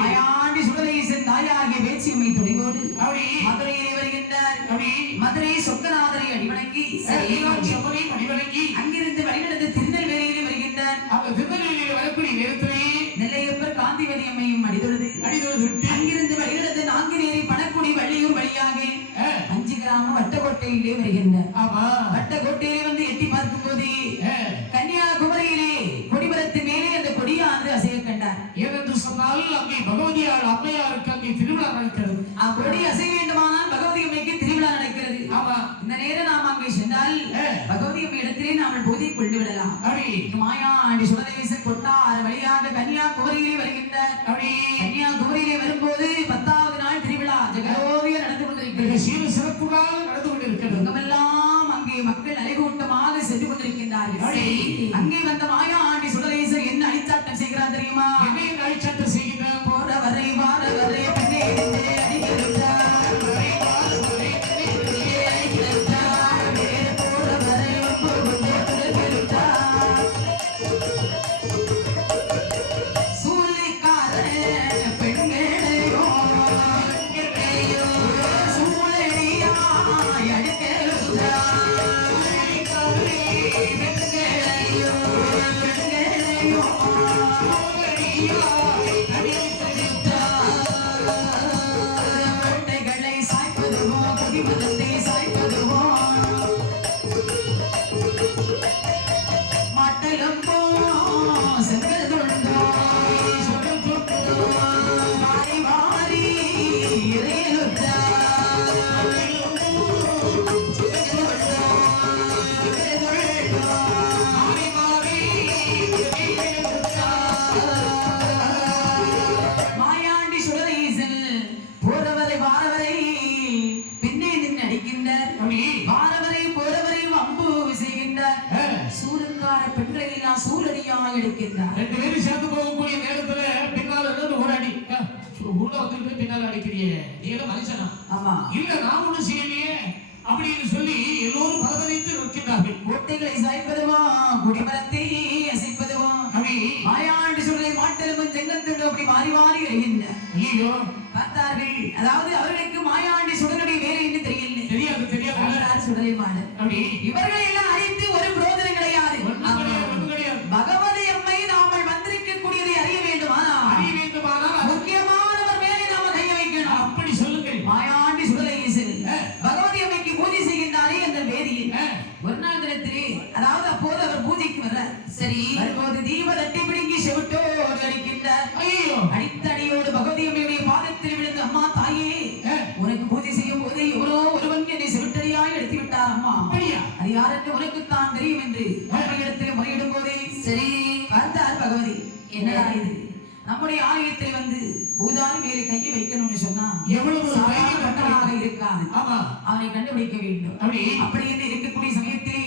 மாயாண்டி சுடலையேசன் தாயாகிய பேச்சியம்மை துணையோடு மதுரையிலே வருகின்றார். மதுரை சொக்கநாதரை அடிவணங்கி அங்கிருந்து வழிநடந்து திருநெல்வேலியிலே வருகின்றார். திருநெல்வேலியில் வரக்கூடிய நேரத்திலே நெல்லையப்பர் காந்திமதி அம்மையும் அடிதொழுது அங்கிருந்து வழிநடந்து நாங்குநேரி பணக்குடி வள்ளியூர் வழியாக 5 கிராமம் வட்டக்கோட்டையிலே வருகின்றார். வட்டக்கோட்டையிலே வந்து எட்டி பார்க்கும் போது கன்னியாகுமரியிலே கொடிமரத்து மேலே அந்த கொடியானது அசைய கண்டார். ஏனென்று சொன்னால் அங்கே பகவதியார் அம்மையாருக்கு அங்கே திருவிழா நடக்கிறது. கொடி அசைய வேண்டுமானால் பகவதி அம்மைக்கு திருவிழா நடக்கிறது. ஆமா இந்த நேரம் நாம் அங்கே சென்றால் பகவதி அம்மை இடத்திலே நாம் பூஜை கொண்டு விடலாம். மாயாண்டி சுடலையேசன் கொட்டார வழியாக கன்னியாகுமரியிலே வருகின்றார். கன்னியாகுமரியிலே வரும்போது 10வது நாள் திருவிழா ஜெகலோவிய நடந்து கொண்டிருக்கிறது. சீர சிறப்புடன் நடந்து கொண்டிருக்கிறது. அங்கமெல்லாம் அங்கே மக்கள் அலைகூட்டமாக சென்று கொண்டிருக்கின்றார்கள். அங்கே வந்த மாயாண்டி சுடலையேசன் என்ன அழிச்சாட்டம் செய்கிறார் தெரியுமா? என்ன அழிச்சாட்டம் செய்கிறார்? போறவரை வாரவரை பெண்ணே அடிக்கிறார். எடுக்கின்றார். 2 பேரும் சேர்ந்து போகக்கூடிய நேரத்துல பின்னால இருந்து ஓடாடி கூட வந்துட்டு பின்னால அடிக்கிறியே நீ என்ன மனுஷனா? ஆமா இல்ல நான் ஒண்ணும் செய்யலையே அப்படின்னு சொல்லி எல்லோரும் பலவரித்து நிற்கிறார்கள். கோட்டைகளை சாய்ப்பதுமா குடிமரத்தை அசைப்பதுமா மாயாண்டி சுடலை மாட்டெலும்பும் செங்கத்தோடு அப்படி மாறி மாறி வருகின்றனர். ஐயோ பார்த்தார்கள். அதாவது அவர்களுக்கு மாயாண்டி சுடலுடைய வேலை என்று தெரியல. தெரியாது சுடலை மாடன் இவர்களை எல்லாம் அழைத்து ஒரு பிரோஜனம் கிடையாது. பகவதி அம்மை நாமல் வந்திருக்கக்கூடியதை அறிய வேண்டுமானால் முக்கியமானவர் மேலே நாம கைய வைக்கணும். அப்படி சொல்லுங்கள். மாயாண்டி சுடலையேசன் பகவதி அம்மைக்கு பூஜை செய்கின்றாரே அந்த வேதியில் ஒரு நாள் தினத்திலே, அதாவது அப்போது அவர் பூஜைக்கு வர்றார். சரி வரும்போது தீப தட்டி பிடுங்கி செவிட்டோடு அடிக்கின்றார். அடித்த அடியோடு பகவதி அம்மையுடைய பாதத்தில் விழுந்து, அம்மா தாயே, உனக்கு பூஜை செய்யும் போது எவ்வளோ ஒருவன் என்னை செவிட்டடியாய் எடுத்து விட்டார் அம்மா. என்று இடத்தில் முறையிடும் போதே சரி பார்த்தார் பகவதி. என்னடா இது, நம்முடைய ஆலயத்தில் வந்து பூஜாரி மேலே கையை வைக்கணும்னு சொன்னா எவ்வளவு சாதாரணமாக இருக்காது. ஆமா, அவனை கண்டுபிடிக்க வேண்டும். அப்படி என்று இருக்கக்கூடிய சமயத்திலே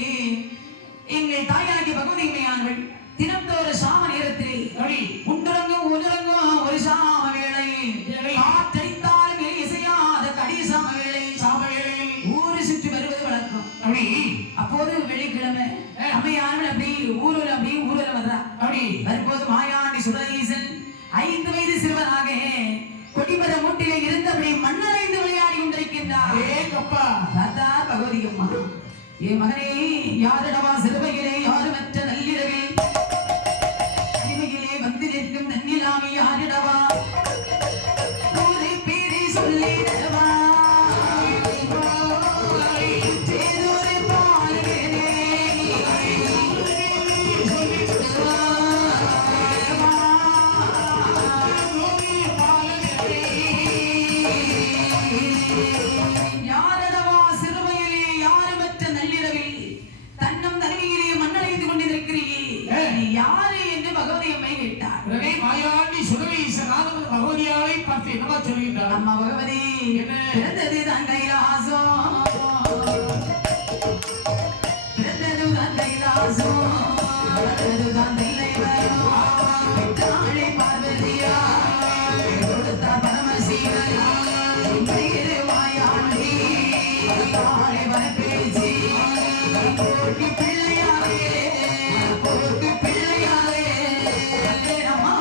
எங்கள் தாயாகிய பகவதி உமையானவள் தினந்தோறும் சாம நேரத்திலே உண்டுறங்கும் உணரங்கும் ஒரு சாம வேளை காற்றடித்தாலும் இசையாத கடி சாம வேளையில் ஊரு சுற்றி வருவது வழக்கம். அப்போது வெள்ளிக்கிழமை அம்மையானவள் அப்படி ஊர்வலம் வர்றா. வரும்போது மாயாண்டி சுடரீசன் 5 வயது சிறுவனாக கொடிமர மூட்டிலே இருந்தபடி மண்ணறைந்து விளையாடி கொண்டிருக்கின்றார். பகவதி அம்மா, என் மகனே, யாரிடவா சிறுவையிலே யாருமற்ற நள்ளிரவில் அடிமையிலே வந்து நிற்கும் நன்னிலாமை யாரிடவா ஒரு பேரை சொல்லிடவா அம்மா பகவதி, பிறந்ததுதான் கைலாசம், பிறந்ததுதான் கைலாசம், பிறந்ததுதான் தில்லை வரும், பெற்றாளே பார்வதியா, கொடுத்தா பரமசிவன், மாயாண்டி, தாளே வரப்பேச்சி, கோட்டி பிள்ளையாரே, கோட்டி பிள்ளையாரே, அம்மா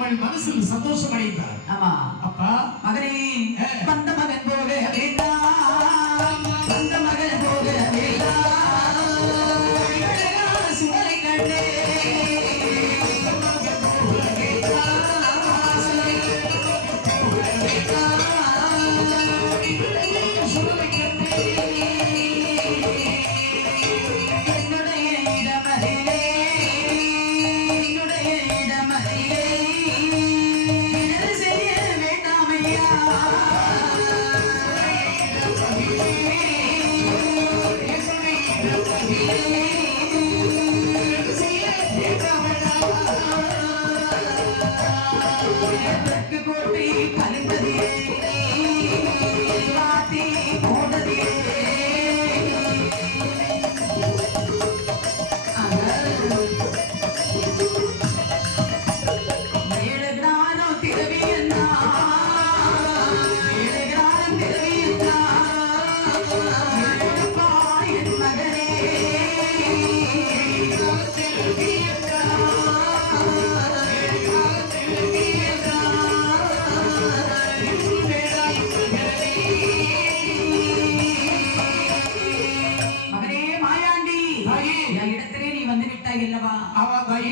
உன்னை மனசில் சந்தோஷம் அடைந்தார். ஆமா, அப்பா மகனே, வந்த மகன் போக வேண்டாம், வந்த மகன் போக வேண்டாம், சுடலை கண்டே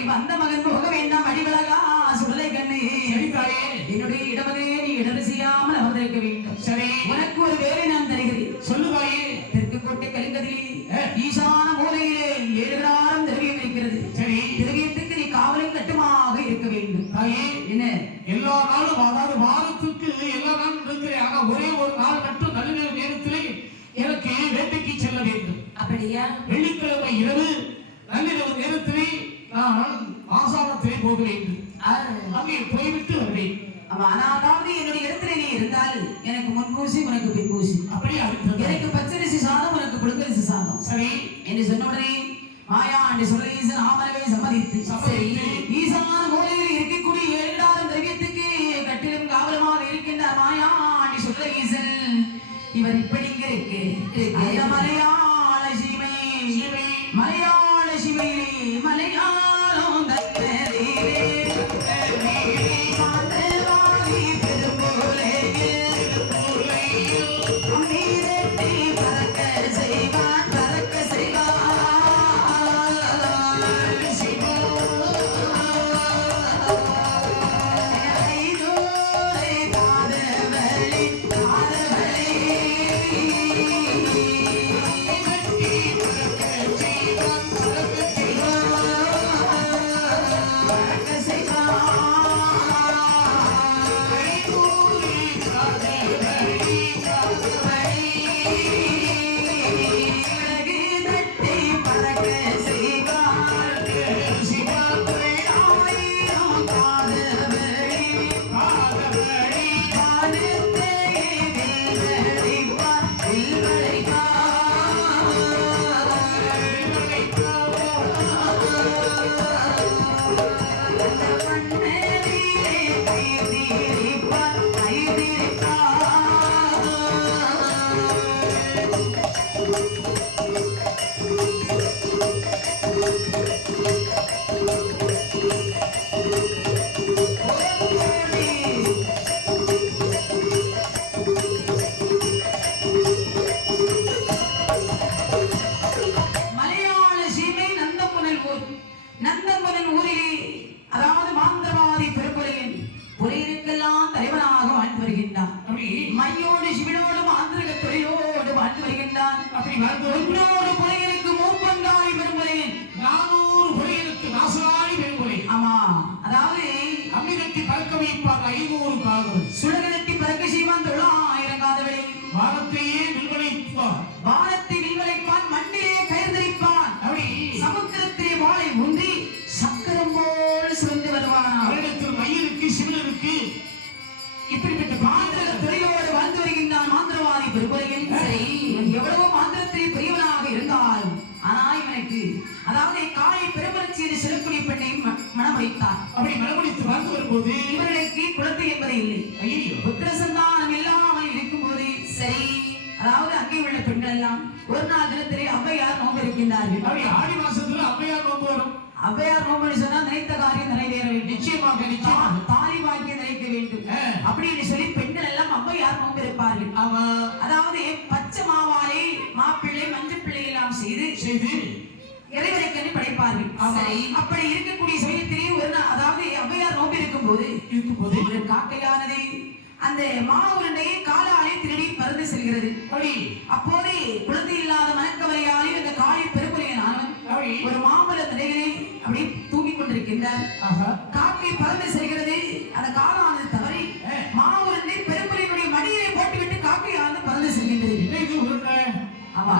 வந்த மகன் போக வேண்டாம், அடிவழகா சுடலை கண்ணே, என்னுடைய இடமதே நீ இடது செய்யாமல் அமர்ந்திருக்க வேண்டும். சரி, உனக்கு ஒரு வேலை நான் தருகிறேன். சொல்லுவாயே. தெற்கு கோட்டை கலிங்கதிலே ஈசான மூலையிலே 7 கிராரம் திரவியம் இருக்கிறது. சரி, திரவியத்துக்கு நீ காவலும் கட்டுமாக இருக்க வேண்டும். தாயே, என்ன எல்லா நாளும், அதாவது வாரத்துக்கு எல்லா நாளும் இருக்கிறேன், ஆனா ஒரே ஒரு நாள் மட்டும் நல்ல நேரத்திலே எனக்கு வேட்டைக்கு செல்ல வேண்டும். அப்படியா? வெள்ளிக்கிழமை இரவு நள்ளிரவு நேரத்திலே நான் ஆசாரத்திலே போக வேண்டும். அங்கே போய்விட்டு வருவேன். அதாவது என்னுடைய இடத்திலே நீ இருந்தால் எனக்கு முன்பூசி உனக்கு பின்பூசி, அப்படியே எனக்கு பச்சரிசி சாதம் உனக்கு புழுங்கரிசி சாதம். சரி என்று சொன்ன உடனே மாயாண்டி சுடரீசன் ஆமரவை சம்மதித்து, சரி, ஈசான மூலையில் இருக்கக்கூடிய 7 கிராரம் திரவியத்துக்கு கட்டிலும் காவலமாக இருக்கின்ற மாயாண்டி சுடரீசன் இவர் இப்படி இருக்கு. மலையாள சீமை, மலையாள சிவையிலே மலையாளம் தன்னதிலே மாதவாதி பெரும்போலே நீரட்டி பறக்க செய்வான், பறக்க செய்வான். அப்படி வாழ்ந்து உன்னோடு புலையனுக்கு மூப்பங்காய் பெரும்புலேன் 400 புலையனுக்கு நாசகாரி பெரும்புலை. ஆமா, அதாவது அமிதத்தை பறக்க வைப்பாங்க 500 காதல். சுடகத்தி பறக்க செய்வான் 900 காதவளை. வானத்தையே நில்வனைப்பான். வானத்தை நில்வனைப்பான், மண்ணிலே கயிர்ந்தரிப்பான். அப்படி சமுத்திரத்திலே வாளை ஊன்றி சக்கரம் போல் சுழந்து வருவான். அவரிடத்தில் மயிருக்கு சிவனுக்கு இப்படிப்பட்ட மாந்திர துறையோடு வாழ்ந்து வருகின்றான் மாந்திரவாதி பெரும்புலையில். இவன் எவ்வளவோ மாந்திரத்திலே பெரியவனாக இருந்தாலும் ஆனா இவனுக்கு அதாவது காலை பெருமலர்ச்சி என்று சொல்லக்கூடிய பெண்ணை மனம் வைத்தான். அப்படி மனமுடித்து வாழ்ந்து வரும்போது இவர்களுக்கு குழந்தை என்பதே இல்லை. ஐயோ புத்திர சந்தானம் இல்லாமல் இருக்கும்போது சரி, அதாவது அங்கே உள்ள பெண்கள் எல்லாம் ஒரு நாள் தினத்திலே ஔவையார் நோன்பு இருக்கின்றார்கள். அப்படி ஆடி மாசத்துல அம்மையார் நோன்பு வரும். ஔவையார் நோன்பு சொன்னா நினைத்த காரியம் நிறைவேற வேண்டும். நிச்சயமாக நிச்சயமாக தாலி பாக்கியம் நினைக்க வேண்டும் அப்படின்னு சொல்லி பெண்கள் எல்லாம் ஔவையார் நோன்பு இருப்பார்கள். ஆமா, அதாவது பச்சை மாவாலை மாப்பிள்ளை மஞ்சள் பிள்ளை எல்லாம் செய்து இறைவனுக்கு படைப்பார்கள். சரி, அப்படி இருக்கக்கூடிய சமயத்திலே ஒரு நாள் அதாவது ஔவையார் நோன்பு இருக்கும்போது ஒரு காக்கையானது அந்த மாவு உருண்டையை காலாலே திருடி பறந்து செல்கிறது. அப்போது குழந்தை இல்லாத மனக்கவலையாலே அந்த காளி பெரும்புலையனானவன் ஒரு மாம்பழ தடைகளை அப்படி தூக்கிக் கொண்டிருக்கின்றார். காக்கை பறந்து செல்கிறது. அந்த காலானது தவறி மாவு உருண்டை பெரும்புலையினுடைய மடியை போட்டுவிட்டு காக்கையானது பறந்து செல்கின்றது. ஆமா,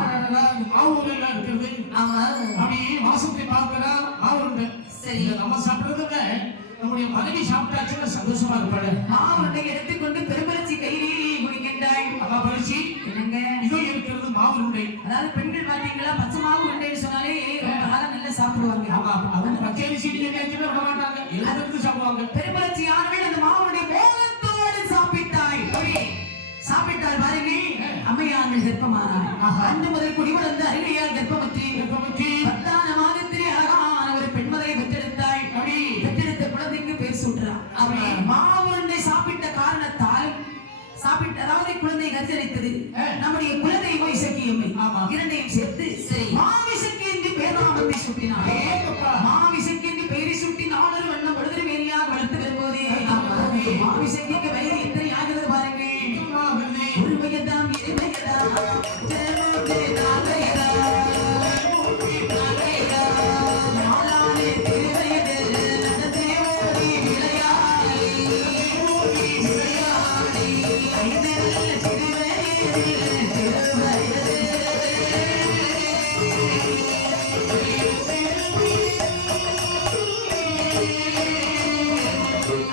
வாசத்தை பார்க்கிறா மாவுருண்டை. சரி, நம்ம சாப்பிடுறத நம்முடைய மனைவி சாப்பிட்டாச்சுன்னா சந்தோஷமா இருப்பாரு. மாவுருண்டை எடுத்துக்கொண்டு பெருமலர்ச்சி கையிலே குடிக்கின்றாள். அம்மா பரிசி என்னங்க இதோ இருக்கிறது மாவுருண்டை. அதாவது பெண்கள் பாத்தீங்களா பச்சை மாவு உருண்டைன்னு சொன்னாலே நல்லா சாப்பிடுவாங்க. ஆமா, அவங்க பச்சை சீனி வர மாட்டாங்க, எல்லாரும் சாப்பிடுவாங்க. பெருமலர்ச்சி யார்கள் அந்த மாவுருண்டை மோகத்தோடு சாப்பிட்டாள். சாப்பிட்டால் பாருங்கள் அம்மையார்கள் கர்ப்பமானார். அன்று முதல் குடிவளர்ந்து அறிவியால் கர்ப்பமற்றி 10ஆம் மாதத்திலே அழகான ஒரு பெண்மகளை பெற்றெடுத்தாள். பெற்றெடுத்த குழந்தைக்கு பேர் சூட்டுறார். மாவுருண்டை சாப்பிட்ட காரணத்தால் அதாவது குழந்தை கர்ஜரித்தது. நம்முடைய குலதெய்வம் இசக்கியம்மை இரண்டையும் சேர்த்து மாவிசக்கி என்று பேராமத்தை சூட்டினார். மாவிசக்கி என்று பெயரை சூட்டி 4 வண்ணம் பொழுது மேனியாக வளர்த்து வரும்போதே மாவிசக்கிக்கு வயது எத்தனை ஆகிறது பாருங்கள். ஒரு வயதாம் இருவயதாம் ஜனமே நாகைதா நாளானே திருவயது நடந்தே ஓடி விளையாடி ஐநெல்ல திருவயதில் திருவயது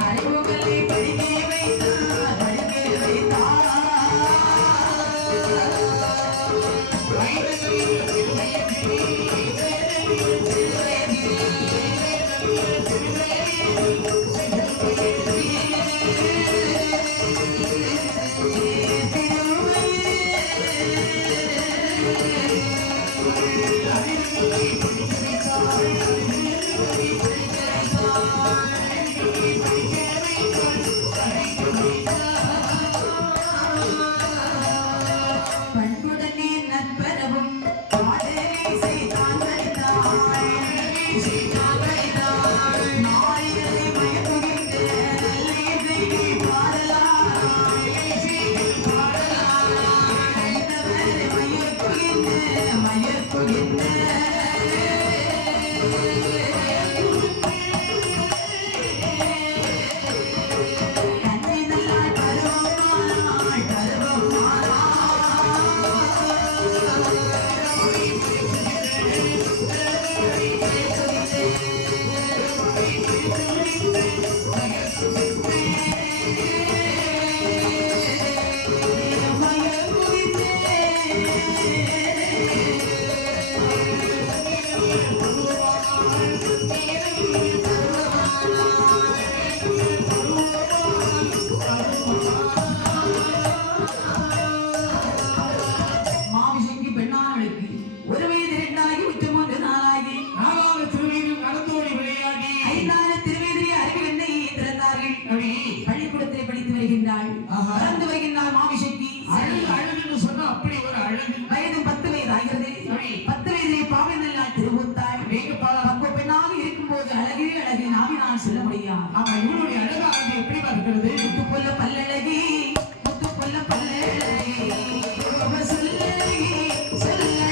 அறிவுகளை படிக்க வைத்தார் படிக்க வைத்தார். பண்புடனே நட்பரவும் பாடலை செய்தான் நாளிகளை மயக்குகின்ற நல்ல பாடலாய் மயக்குகின்ற மாவிசைக்கு பெண்ணானவளுக்கு ஒரு வயது 2 ஆகி 3 நாளாகி 4ஆவது திருவீதியில் நடந்தோடி விளையாடி 5ஆவது திருவீதியை அறிவு என்னை திறந்தார்கள். பள்ளிக்கூடத்தில் படித்து வருகின்றாள். வளர்ந்து வருகின்றாள் மாவிசைக்கு. அழகுன்னு சொன்னா அப்படி ஒரு அழகு. வயது 10 வயது ஆகிறது. 10 வயதிலே பாவை நல்லாள் திருவுத்தாள். பக்குவ பெண்ணாக இருக்கும்போது அழகு அழகு நாவினால் சொல்ல முடியாது. ஆமா, இவனுடைய அழகானது எப்படி இருக்கிறது? முத்து கொல்ல பல்லழகி முத்து கொல்ல பல்லழகி சொல்லழகி சொல்ல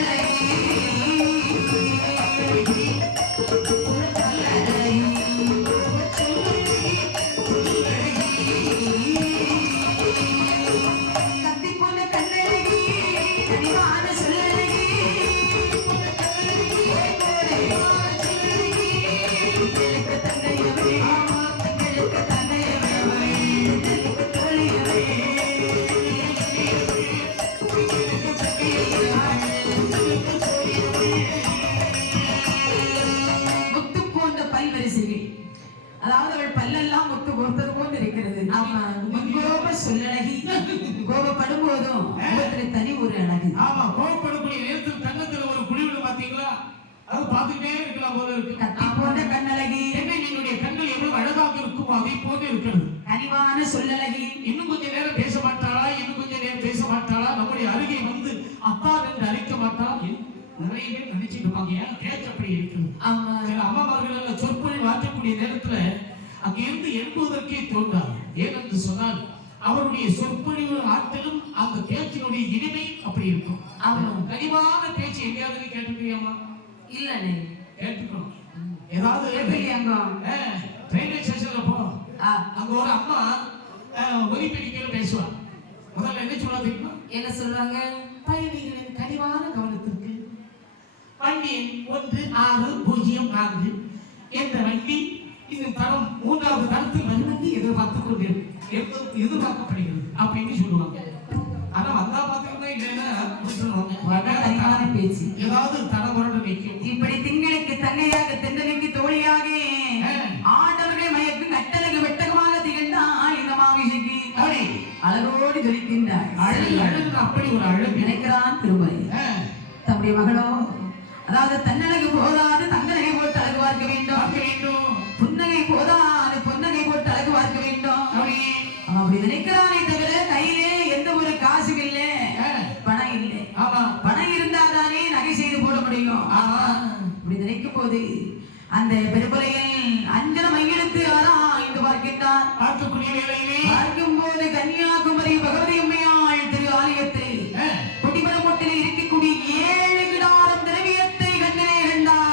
அதாவது அவள் பல்லெல்லாம் முத்து கொடுத்தது போல் இருக்கிறது. ஆமா. கோப சொல்லழகி. கோபப்படும் போதும் முகத்துல தனி ஒரு அழகு. ஆமா, கோபப்படக்கூடிய நேரத்தில் கண்ணத்துல ஒரு குழிவிடு பாத்தீங்களா? அது பார்த்துட்டே இருக்கலாம் போல இருக்கு. கத்தி போன்ற கண்ணழகி. என்ன என்னுடைய கண்கள் எவ்வளவு அழகாக இருக்குமோ அதை போன்று இருக்கிறது. கனிவான சொல்லழகி. இன்னும் கொஞ்ச நேரம் பேச மாட்டாளா, இன்னும் கொஞ்ச நேரம் பேச மாட்டாளா, நம்முடைய அருகே வந்து அப்பா என்று அழைக்க மாட்டாளா? நிறைய பேர் நினைச்சிட்டு இருப்பாங்க, ஏன் பேச்சு அப்படி இருக்குது. ஆமா. சில அம்மாமார்கள் சொற்பொழில் வாற்றக்கூடிய நேரத்துல அங்கிருந்து எழுப்புவதற்கே தோன்றாது. ஏனென்று சொன்னால் அவருடைய சொற்பொழிவு ஆற்றலும் அந்த பேச்சினுடைய இனிமை அப்படி இருக்கும். ஆமா. கனிவான பேச்சு எங்கேயாவது கேட்டுக்கிறியாமா? இல்லண்ணே. கேட்டுக்கணும். ஏதாவது எப்படி அங்க? ரயில்வே ஸ்டேஷன்ல போ, ஆ, அங்க ஒரு அம்மா ஒலிபெருக்கில பேசுவாங்க. முதல்ல என்ன சொல்லுவா தெரியுமா? என்ன சொல்றாங்க? பயணிகளின் கனிவான கவனத்திற்கு வண்டி எண் 1604 என்ற வண்டி இது தரம் 3வது தரத்தில் வருவதை எதிர்பார்க்கப்படுகிறது அப்படின்னு சொல்லுவாங்க. ஆனா வந்தா பாத்தீங்கன்னா இல்லைன்னா கனிவான பேச்சு. ஏதாவது தடபுரண்டு நிற்கும். இப்படி திங்களுக்கு தன்னையாக தென்றலுக்கு தோழியாக ஆண்டவர்களை மயக்கும் கட்டளகு வெட்டகமாக திகழ்ந்தாள் இந்த மாமிசைக்கு அழகோடு ஜொலிக்கின்றாள். அழகு அப்படி ஒரு அழகு நினைக்கிறான் திருமலை. தம்முடைய மகளோ அதாவது தன்னழகு போதாது தங்கநகை போட்டு அழகு பார்க்க வேண்டும், புன்னகை போதாது பொன்னகை போட்டு அழகு பார்க்க வேண்டும் அப்படி நினைக்கிறானே தவிர கையிலே எந்த ஒரு காசும் இல்லை, பணம் இல்லை. பணம் இருந்தாதானே நகை செய்து போட முடியும். அப்படி நினைக்கும் போது அந்த பெரும்புலையில் அஞ்சன மையெடுத்து ஆராய்ந்து பார்க்கின்றான். பார்க்கும் போது கன்னியாகுமரி பகவதி அம்மையாள் திரு ஆலயத்தில் கொடிமரமொட்டில் இருக்கக்கூடிய 7 கிடாரம் திரவியத்தை கண்ணிலே கண்டார்.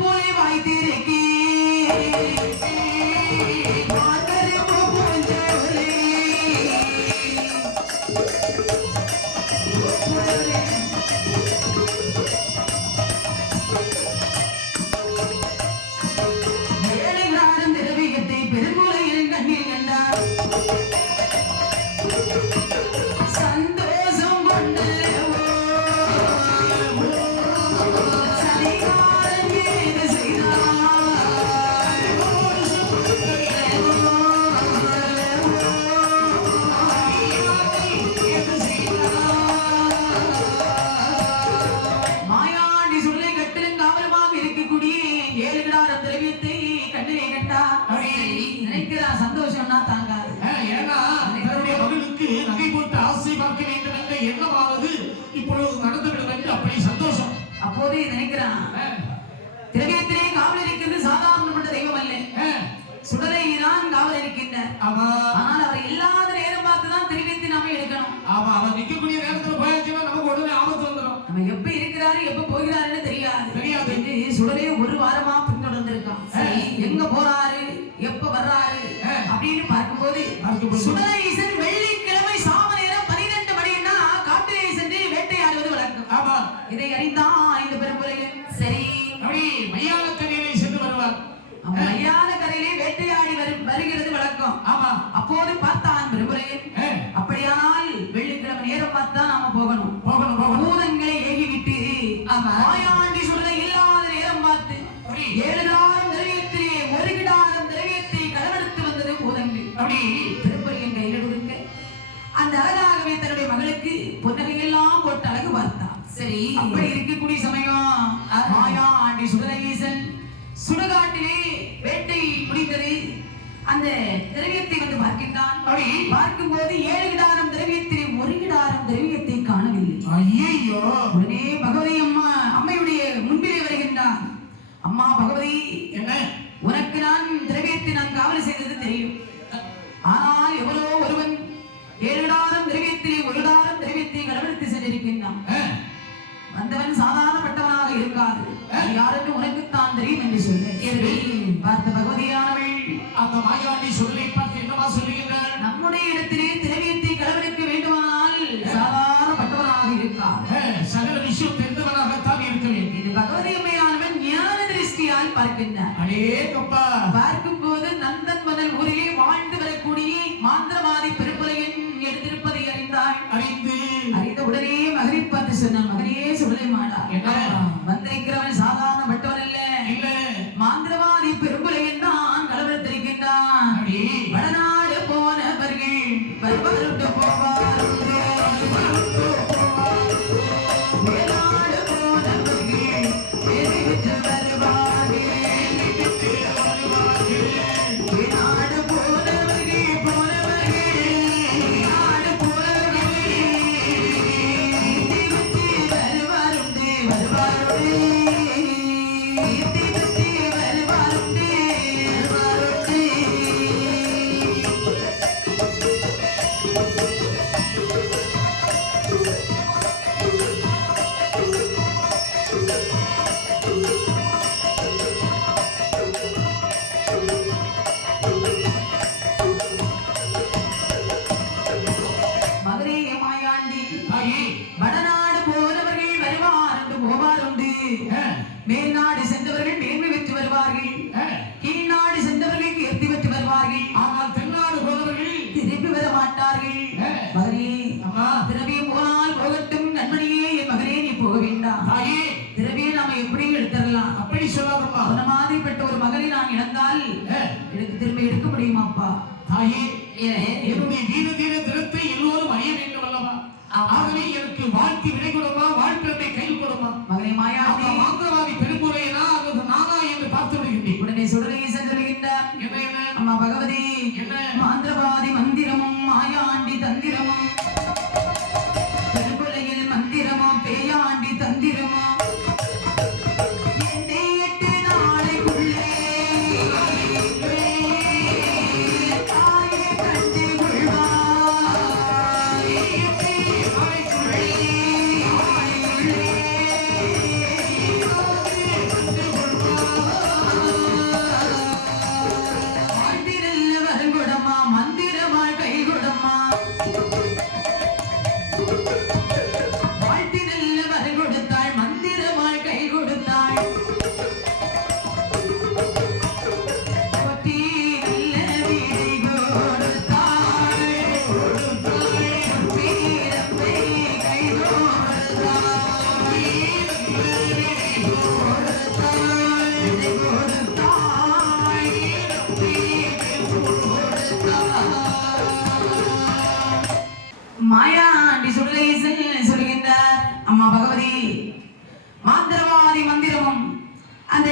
போலே வாய்த்திருக்கி சந்தோஷம் கொண்டு சனிகாரன் ஏது மாயாண்டி சொல்லை கட்டிலும் காவலமாக இருக்கக்கூடிய 7 கிடாரம் திரவியத்தை கண்ணிலே கண்டார். நினைக்கிறார் சந்தோஷம்னா தாங்காது. ஏன்னா தன்னுடைய மகளுக்கு நகை போட்டு ஆசை பார்க்க வேண்டும் என்ற எண்ணமானது இப்பொழுது நடந்துவிடும் என்று அப்படி சந்தோஷம். அப்போதே நினைக்கிறான் திரவியத்திலே காவல் இருக்கிறது சாதாரணப்பட்ட தெய்வம் அல்ல, சுடலை தான் காவல் இருக்கின்றார். ஆனால் அவர் இல்லாத நேரம் பார்த்துதான் திரவியத்தை நாம எடுக்கணும். ஆமா, அவர் நிற்கக்கூடிய நேரத்துல போயாச்சுன்னா நமக்கு உடனே ஆபத்து வந்துடும். நம்ம எப்ப இருக்கிறாரு எப்ப போகிறாருன்னு தெரியாது என்று சுடலே ஒரு வாரமா பின்தொடர்ந்திருக்கான். எங்க போறாரு எப்ப வர்றாரு அப்படின்னு பார்க்கும்போது சுடலை ஈசன் வெள்ளிக்கிழமை சாம நேரம் 12 மணின்னா காட்டிலே சென்று வேட்டையாடுவது வழக்கம். ஆமா, இதை அறிந்தான் இந்த பெரும்புலையில். சரி அப்படி மையாளக்கரையிலே சென்று வருவார். மையான கரையிலே வேட்டையாடி வருகிறது வழக்கம். ஆமா, அப்போது பார்த்தான் பெரும்புலையில். அப்படியானால் வெள்ளிக்கிழமை நேரம் பார்த்தா நாம போகணும். பூதங்களை ஏகிவிட்டு மாயாண்டி சொல்ல இல்லாத நேரம் பார்த்து 7 கிடாரம் திரவியத்திலே 1 கிடாரம் திரவியத்தை களவெடுத்து வந்தது பூதங்கள். அப்படி பெரும்புலையின் கையில் கொடுக்க அந்த அழகாகவே தன்னுடைய மகளுக்கு பொன்னகையெல்லாம் போட்டு அழகு பார்த்தான். சரி, அப்படி இருக்கக்கூடிய சமயம் மாயாண்டி சுடரீசன் சுடுகாட்டிலே வேட்டை முடிந்தது. அந்த திரவியத்தை வந்து பார்க்கின்றான். பார்க்கும் போது 7 கிடாரம் திரவியத்திலே 1 கிடாரம் திரவியத்தை காணவில்லை. ஐயோ! உடனே பகவதி அம்மையுடைய முன்பிலே வருகின்றான். அம்மா பகவதி, என்ன உனக்கு நான் திரவியத்தை நான் காவல் செய்தது தெரியும். ஆனால் எவரோ ஒருவன் 7 கிடாரம் திரவியத்திலே 1 கிடாரம் திரவியத்தை களவெடுத்து சென்றிருக்கின்றான். வந்தவன் சாதாரணப்பட்டவனாக இருக்காது, யாருக்கு உனக்குத்தான் தெரியும் என்று சொல்ல பார்த்த பகவதியானவள் அந்த மாயாண்டி சொல்லை பார்த்து என்னமா சொல்லுகின்றார்? நம்முடைய இடத்திலே திரவியத்தை களவெடுக்க வேண்டுமானால் சாதாரணப்பட்டவனாக இருக்காது, சகல விஷயம் தெரிந்தவனாகத்தான் இருக்க வேண்டும். இது பகவதி அம்மையானவன் ஞான திருஷ்டியால் பார்க்கின்றார். அடேங்கப்பா! பார்க்கும் போது நந்தன் மதல் ஊரிலே வாழ்ந்து வரக்கூடிய மாந்திரவாதி பெரும்புலையின் எடுத்திருப்பதை அறிந்தாள். அறிந்த உடனே மகனை பார்த்து சொன்னான், மகனே சுடலை மாடா, வந்திருக்கிறவன் சாதாரணப்பட்டவன் அல்ல, மாந்திரவாதி பெரும்புலை மேல்நாடு சென்றவர்கள் மேன்மை பெற்று வருவார்கள், கீழ்நாடு சென்றவர்கள் கீர்த்தி பெற்று வருவார்கள். ஆனால் தென்னாடு போனவர்கள் திரும்பி வர மாட்டார்கள். மகனே, திரவியம் போனால் போகட்டும், நண்பனையே என் மகனே நீ போக வேண்டாம். தாயே, திரவியம் நாம எப்படி எடுத்துடலாம்? அப்படி சொல்லாதம்மா. அந்த மாதிரிப்பட்ட ஒரு மகனை நான் இழந்தால் எனக்கு திரும்ப எடுக்க முடியுமாப்பா? தாயே, என்னுடைய வீர தீர தினத்தை எல்லோரும் அறிய வேண்டும் அல்லவா? ஆகவே எனக்கு வாழ்க்கை விடை கொடுமா, வாழ்க்கை கையில் கொடுமா. மகனை மாயாண்டி மாந்திரவாதி பெருமுறையினா அல்லது நானா என்று பார்த்து விடுகின்றேன். உடனே சுடலை சென்றிருக்கின்றார். என்ன அம்மா பகவதி, என்ன மாந்திரவாதி மந்திரமும் மாயாண்டி தந்திரமும், பெருங்குலையில் மந்திரமும் பேயாண்டி தந்திரமும் மாயாண்டி சுடலை சொல்கின்றார். அம்மா பகவதி, மாந்திரவாதி மந்திரமும் அந்த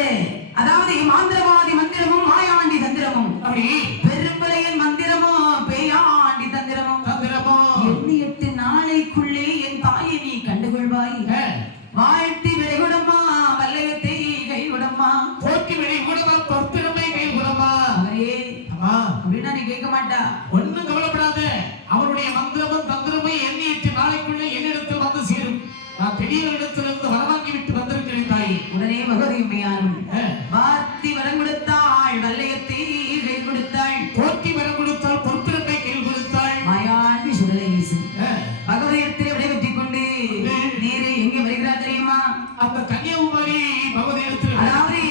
அதாவது மாந்திரவாதி மந்திரமும் மாயாண்டி தந்திரமும், அப்படி பெரும்பலையின் மந்திரமும் பேயாண்டி தந்திரமும் 8 நாளைக்குள்ளே என் தாயை நீ கண்டுகொள்வாய். வாழ்த்தி விடைகுடம்மா, வல்லயத்தை கைகுடம்மா, போக்கி விடைகுடமா, பொற்பிறமை கைகுடமா. அப்படின்னா நீ கேட்க மாட்டா. ஒன்னும் கவலைப்படாத, அவருடைய மந்திரமும் தந்திரமும் 8 நாளைக்குள்ளே என்னிடத்தில் வந்து சேரும். நான் பெரியவரிடத்திலிருந்து வரவாங்கி விட்டு வந்திருக்கிறேன் தாய். உடனே பகவதி உண்மையாரும் வார்த்தி வரம் கொடுத்தாள், வல்லயத்தை கை கொடுத்தாள், போக்கி வரம் கொடுத்தாள், பொற்பிறமை கை கொடுத்தாள். மாயாண்டி சுடலை பகவதி இடத்திலே விடைபெற்றுக் கொண்டு நேரே எங்கே வருகிறார் தெரியுமா? அந்த கன்னியாகுமரி பகவதி இடத்தில். அதாவது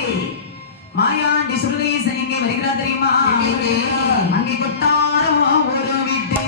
மாயாண்டி சுடலை எங்கே வருகிறார் தெரியுமா? அங்கே கொட்டாரம் ஒரு வீட்டு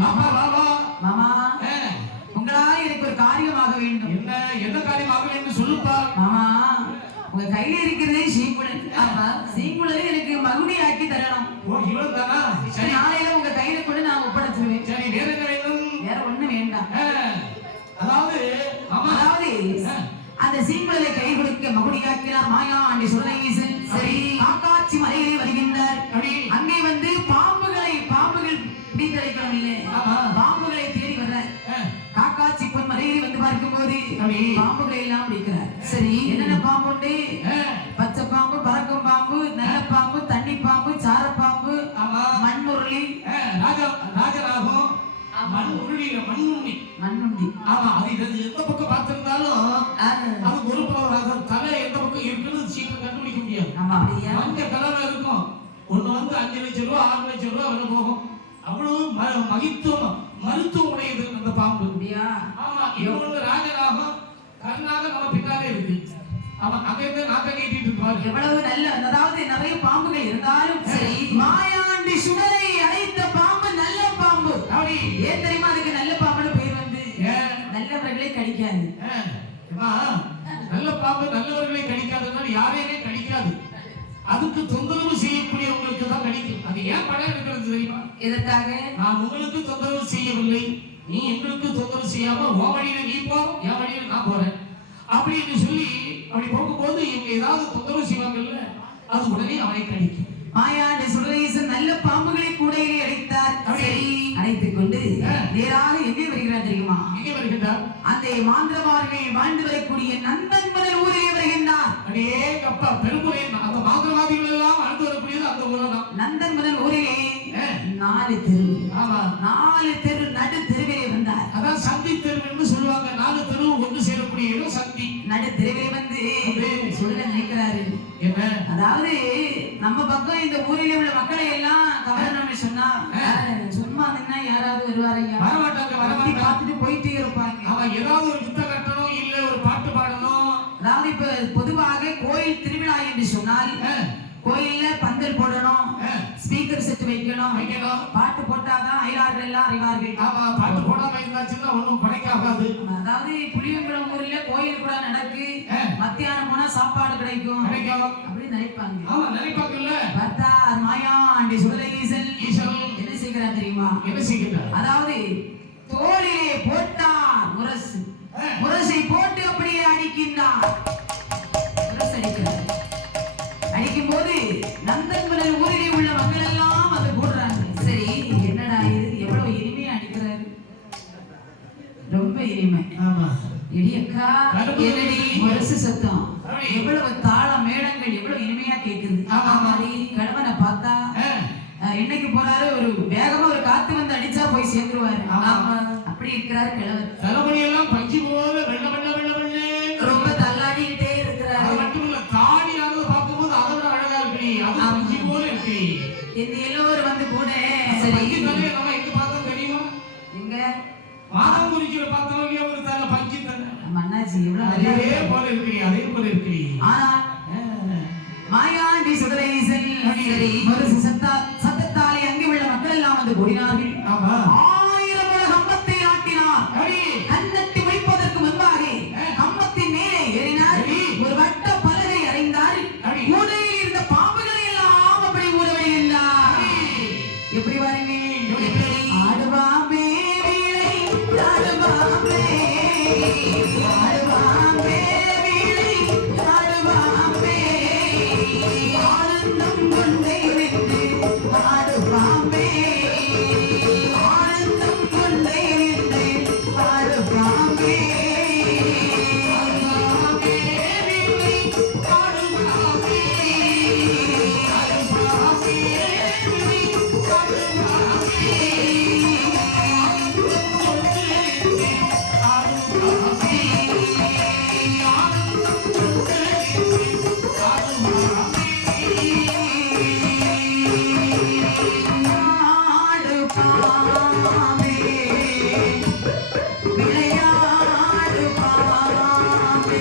மாமா மாமா மாமா ஆ, உங்களால் எனக்கு ஒரு காரியமாக வேண்டும். என்ன காரியமாக வேண்டும் சொல்லுப்பா. மாமா உங்க கையில இருக்கிறதே சீங்குழல். ஆமா, சீங்குழலை எனக்கு மகுடியாக்கி தரணும். ஓ இவன் தானா? சரி, சரி நாளையில உங்க கையில கொண்டு நான் ஒப்படைச்சிருவேன். சரி வேற என்ன வேண்டும்? வேற ஒண்ணு வேண்டாம். அதாவது மாமா அதாவது அந்த சீங்குழலை கை கொடுக்க மகுடியாக்கினார் மாயாண்டி சுடலையீசன். சரி, காக்காட்சி மலையிலே வருகின்றார். அப்படி அங்கே வந்து பாம்புகள் பிடித்தழைக்கணும் இல்லை, ஆமா. பாம்புகளை தேடி வர்றார். காக்காட்சி பொன் மலையிலே வந்து பார்க்கும்போது அப்படி பாம்புகளை எல்லாம் பிடிக்கிறார். சரி, என்னென்ன பாம்பு உண்டு? பச்சை பாம்பு, பறக்கும் பாம்பு, நல்ல பாம்பு, தண்ணி பாம்பு, சார பாம்பு, ஆமா மண்ணுருளி, ராஜராகம் மண்ணுண்ணி. மண்ணுண்டி. ஆமா அது எந்த பக்கம் பார்த்திருந்தாலும் அது ஒரு தலை எந்த பக்கம் இருக்குன்னு சீக்கிரம் கண்டுபிடிக்க முடியாது. ஆமா, அப்படியா? மஞ்ச கலர்ல இருக்கும். ஒண்ணு வந்து 5 லட்சம் ரூபா 6 லட்சம் ரூபா விலை போகும். அவ்வளவு மருத்துவம் உடையது அந்த பாம்பு. அப்படியா? ஆமா, இன்னொன்று ராஜராகம் கருணாக நம்ம பின்னாலே இருக்கு. ஆமா, அங்க இருந்து நாக்க நீட்டிட்டு இருப்பாரு. எவ்வளவு நல்ல, அதாவது நிறைய பாம்புகள் இருந்தாலும் சரி, மாயாண்டி சுடரை அழைத்த பாம்பு நல்ல பாம்பு. அப்படி ஏன் தெரியுமா அதுக்கு நல்ல பாம்புன்னு பேர் வந்து? நல்லவர்களை கடிக்காது. நல்ல பாம்பு நல்லவர்களை கடிக்காதனால யாரையுமே கடிக்காது. அதுக்கு தொந்தரவு செய்யக்கூடியவங்களுக்கு தான் கடிக்கும். அது ஏன் படம் எடுக்கிறது தெரியுமா? எதற்காக? நான் உங்களுக்கு தொந்தரவு செய்யவில்லை, நீ எங்களுக்கு தொந்தரவு செய்யாம உன் வழியில நீ போ, என் வழியில நான் போறேன் அப்படின்னு சொல்லி அப்படி போகும்போது இவங்க ஏதாவது தொந்தரவு செய்வாங்கல்ல, அது உடனே அவனை கடிக்கும். மாயாண்டி சுடரீசன் நல்ல பாம்புகளை கூடையிலே அடைத்தார். சரி, அடைத்துக் கொண்டு நேராக எங்கே வருகிறார் தெரியுமா? எங்கே வருகின்றார்? அந்த மாந்திரவாதிகள் வாழ்ந்து வரக்கூடிய நந்தன்மலர் ஊரிலே வருகின்றார். அடே அப்பா, பெருமுறை அந்த மாந்திரவாதிகள் எல்லாம் வாழ்ந்து வரக்கூடியது அந்த ஊர் தான். நந்தன்மலர் ஊரிலே 4 தெரு. ஆமா, 4 தெரு நடு தெருவிலே வந்தார். அதான் சந்தி தெரு என்று சொல்லுவாங்க. 4 தெரு ஒன்று சேரக்கூடிய இடம் சந்தி. நடு தெருவிலே வந்து சொல்ல நினைக்கிறாரு. என்ன? அதாவது நம்ம பக்கம் இந்த ஊரிலே உள்ள மக்களை எல்லாம் கவரணும்னு சொன்னா சும்மா நின்னா யாராவது வருவாரையா? வரமாட்டாங்க. பார்த்துட்டு போயிட்டே இருப்பாங்க. அவன் ஏதாவது ஒரு வித்த கட்டணும், இல்ல ஒரு பாட்டு பாடணும். அதாவது இப்ப பொதுவாக கோயில் திருவிழா என்று சொன்னால் கோயில்ல பந்தல் போடணும், ஸ்பீக்கர் செட் வைக்கணும், பாட்டு போட்டாதான் அயலார்கள் எல்லாம் அறிவார்கள். ஆமா, பாட்டு போடாம இருந்தாச்சுன்னா ஒண்ணும் படைக்காகாது. அதாவது புளியங்குளம் ஊர்ல கோயில் கூட நடக்கு, மத்தியானம் போனா சாப்பாடு கிடைக்கும் அப்படி நினைப்பாங்க. ஆமா, நினைப்பாங்கல்ல. பார்த்தா மாயாண்டி சுடலையீசன் என்ன செய்கிறார் தெரியுமா? என்ன செய்கிறார்? அதாவது தோளிலே போட்டார் முரசை போட்டு அப்படியே அடிக்கின்றார். முரசு அடிக்கிறார். அடிக்கும் போது நந்தன்மலர் ஊரிலே உள்ள மக்கள் எல்லாம் வந்து கூடுறாங்க. சரி, என்னடா இது, எவ்வளவு இனிமையா அடிக்கிறாரு, ரொம்ப இனிமை. ஆமா, இடியக்கா என்னடி முரசு சத்தம், எவ்வளவு தாளம் மேளங்கள் எவ்வளவு இனிமையா கேக்குது. மாதிரி கணவனை பார்த்தா என்னைக்கு போறாரு, ஒரு வேகமா ஒரு காத்து வந்து அடிச்சா போய் சேர்ந்துருவாரு. அப்படி இருக்கிறாரு கிழவர். தலைமுடி எல்லாம் பஞ்சு போல வெள்ள வெள்ள வெள்ள வெள்ள ரொம்ப தள்ளாடிக்கிட்டே இருக்கிறாரு. அது மட்டும் இல்ல, தாடி அளவு பார்க்கும்போது அதை விட அழகா இருக்கு. அது பஞ்சு போல இருக்கு. இந்த எல்லோரும் வந்து கூட பஞ்சு தலையை நம்ம எங்க பார்த்தோம் தெரியுமா? எங்க மாதங்குறிச்சியில பார்த்தோம் இல்லையா? ஒரு தலை பஞ்சு தலை மன்னாச்சி எவ்வளவு அதே போல இருக்கிறீ, அதே போல இருக்கிறீ. ஆனா மாயாண்டி சுடலையீசன் முரசு சத்தத்தாலே அங்கே உள்ள மக்கள் எல்லாம் வந்து கூடினார்கள். 1000 முழ கம்பத்தை ஆட்டினார். கண்ணத்தை வைப்பதற்கு முன்பாக கம்பத்தின் மேலே ஏறினார். ஒரு வட்ட பலகை அறைந்தார். கூடையில் இருந்த பாம்புகளை எல்லாம் அப்படி ஊற வைக்கின்றார். எப்படி பாருங்க, ஆடுவாம்பே வீழை, ஆடுவாம்பே, ஆடுவாம்பே வீழை, ஆடுவாம்பே, ஆனந்தம் கொண்டே விட்டு ஆடுவாம்பே, ஆனந்தம் கொண்டே விட்டு ஆடுவாம்பே, ஆடுவாம்பே வீழை, ஆடுவாம்பே, ஆடுவாம்பே வீழை, ஆடுவாம்பே, விளையாடு பாம்பே,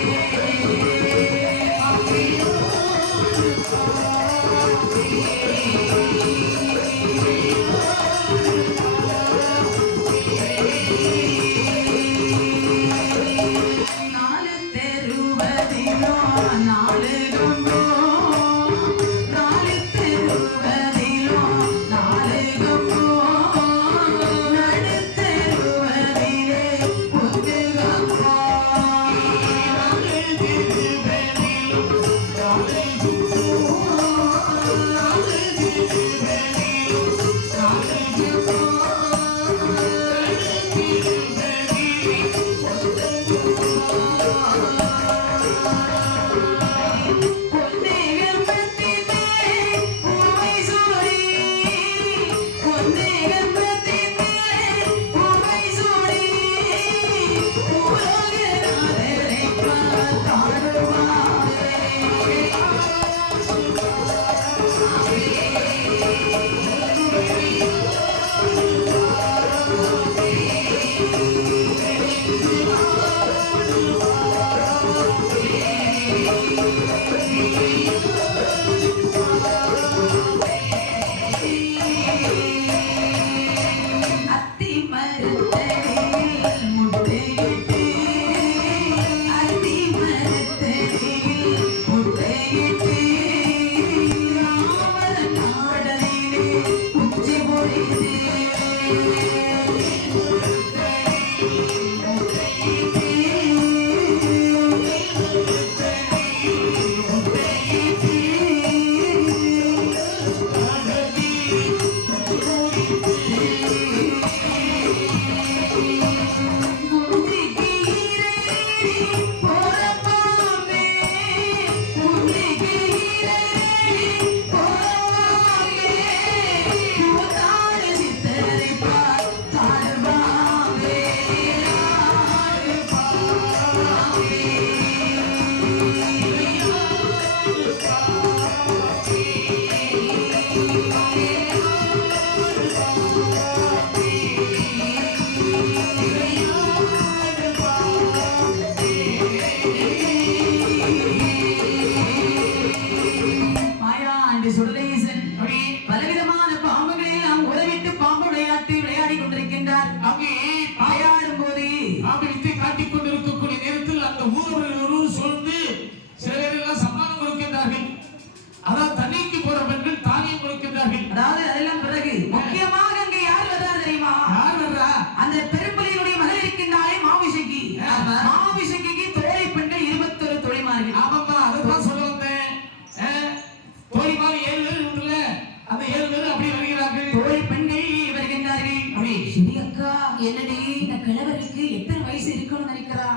அப்படி சரி அக்கா, என்னடி இந்த கிழவருக்கு எத்தனை வயசு இருக்குன்னு நினைக்கிறா?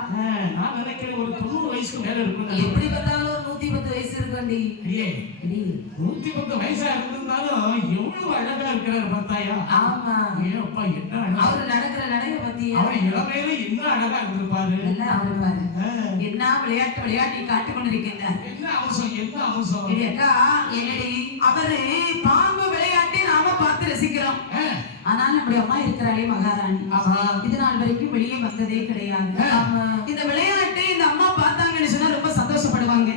நான் நினைக்கிறேன் ஒரு 90 வயசுக்கு மேல இருக்கும். எப்படி பார்த்தாலும் ஒரு 110 வயசு இருக்கும்டி. இல்லையே 110 வயசா இருந்தாலும் எவ்வளவு அழகா இருக்கிறார் பார்த்தாயா? ஆமா. ஏப்பா என்ன அழகா, அவரு நடக்கிற நடைய பத்தியா? அவர் இளமையில என்ன அழகா இருந்திருப்பாரு. நல்லா அவரு பாரு. என்ன விளையாட்டு காட்டிக் கொண்டிருக்கின்றார். என்ன அவசரம், என்ன அவசரம். சரி அக்கா, என்னடி அவரு பாம்பு விளையாட்டை நாம பார்த்து ரசிக்கிறோம். ஆனால் நம்முடைய அம்மா இருக்கிறாளே மகாராணி, இது நாள் வரைக்கும் வெளியே வந்ததே கிடையாது. இந்த விளையாட்டை இந்த அம்மா பார்த்தாங்கன்னு சொன்னா ரொம்ப சந்தோஷப்படுவாங்க.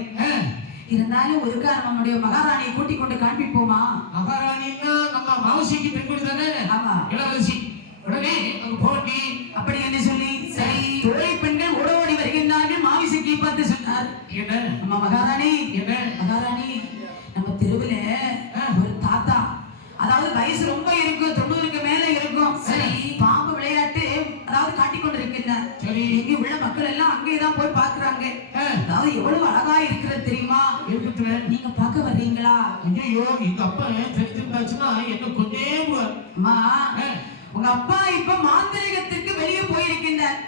இருந்தாலும் ஒரு காரணம், நம்முடைய மகாராணியை கூட்டிக் கொண்டு காண்பிப்போமா? மகாராணின்னா நம்ம மாவசிக்கு பெண்குடி தானே? ஆமா. இளவரசி உடனே அங்க போட்டி அப்படி என்று சொல்லி சரி தோழி பெண்கள் ஓடோடி வருகின்றார்கள். மாவிசைக்கு பார்த்து சொன்னார், என்ன நம்ம மகாராணி, என்ன மகாராணி நம்ம தெருவுல ஒரு தாத்தா, அதாவது வயசு ரொம்ப இருக்கும், 90க்கு மேல இருக்கும். சரி பாம்பு விளையாட்டு அதாவது காட்டிக் கொண்டிருக்கின்றார். சரி இங்க உள்ள மக்கள் எல்லாம் அங்கேதான் போய் பாக்குறாங்க. அதாவது எவ்வளவு அழகா இருக்கிறது தெரியுமா? நீங்க பார்க்க வர்றீங்களா? ஐயோ எங்க அப்பா தெரிஞ்சிருந்தாச்சுன்னா என்ன கொஞ்சம் அம்மா, உங்க அப்பா இப்ப மாந்திரிகத்திற்கு வெளியே போயிருக்கின்றார்.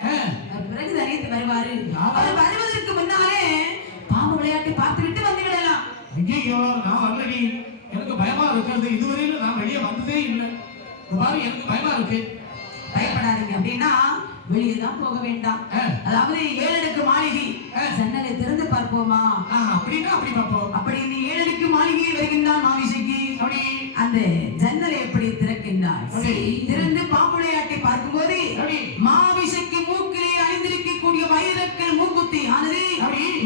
பிறகு தனித்து வருவாரு. அவர் வருவதற்கு முன்னாலே பாம்பு விளையாட்டு பார்த்து விட்டு வந்து விடலாம். ஐயோ நான் வரலடி, எனக்கு பயமா இருக்கிறது. இதுவரையில நான் வெளியே வந்ததே இல்லை. பாரு எனக்கு பயமா இருக்கு. பயப்படாதீங்க. அப்படின்னா வெளியே தான் போக வேண்டாம். அதாவது 7 அடுக்கு மாளிகை, ஜன்னலை திறந்து பார்ப்போமா? அப்படின்னா அப்படி பார்ப்போம். அப்படி இந்த 7 அடுக்கு மாளிகையில் வருகின்றான் மாவிசைக்கு. அப்படி அந்த ஜன்னலை எப்படி திறக்கின்றார்? திறந்து பாம்பு விளையாட்டை பார்க்கும்போது மாவிசைக்கு மூக்கிலே அணிந்திருக்கக்கூடிய வைரக்கல் மூக்குத்தி ஆனது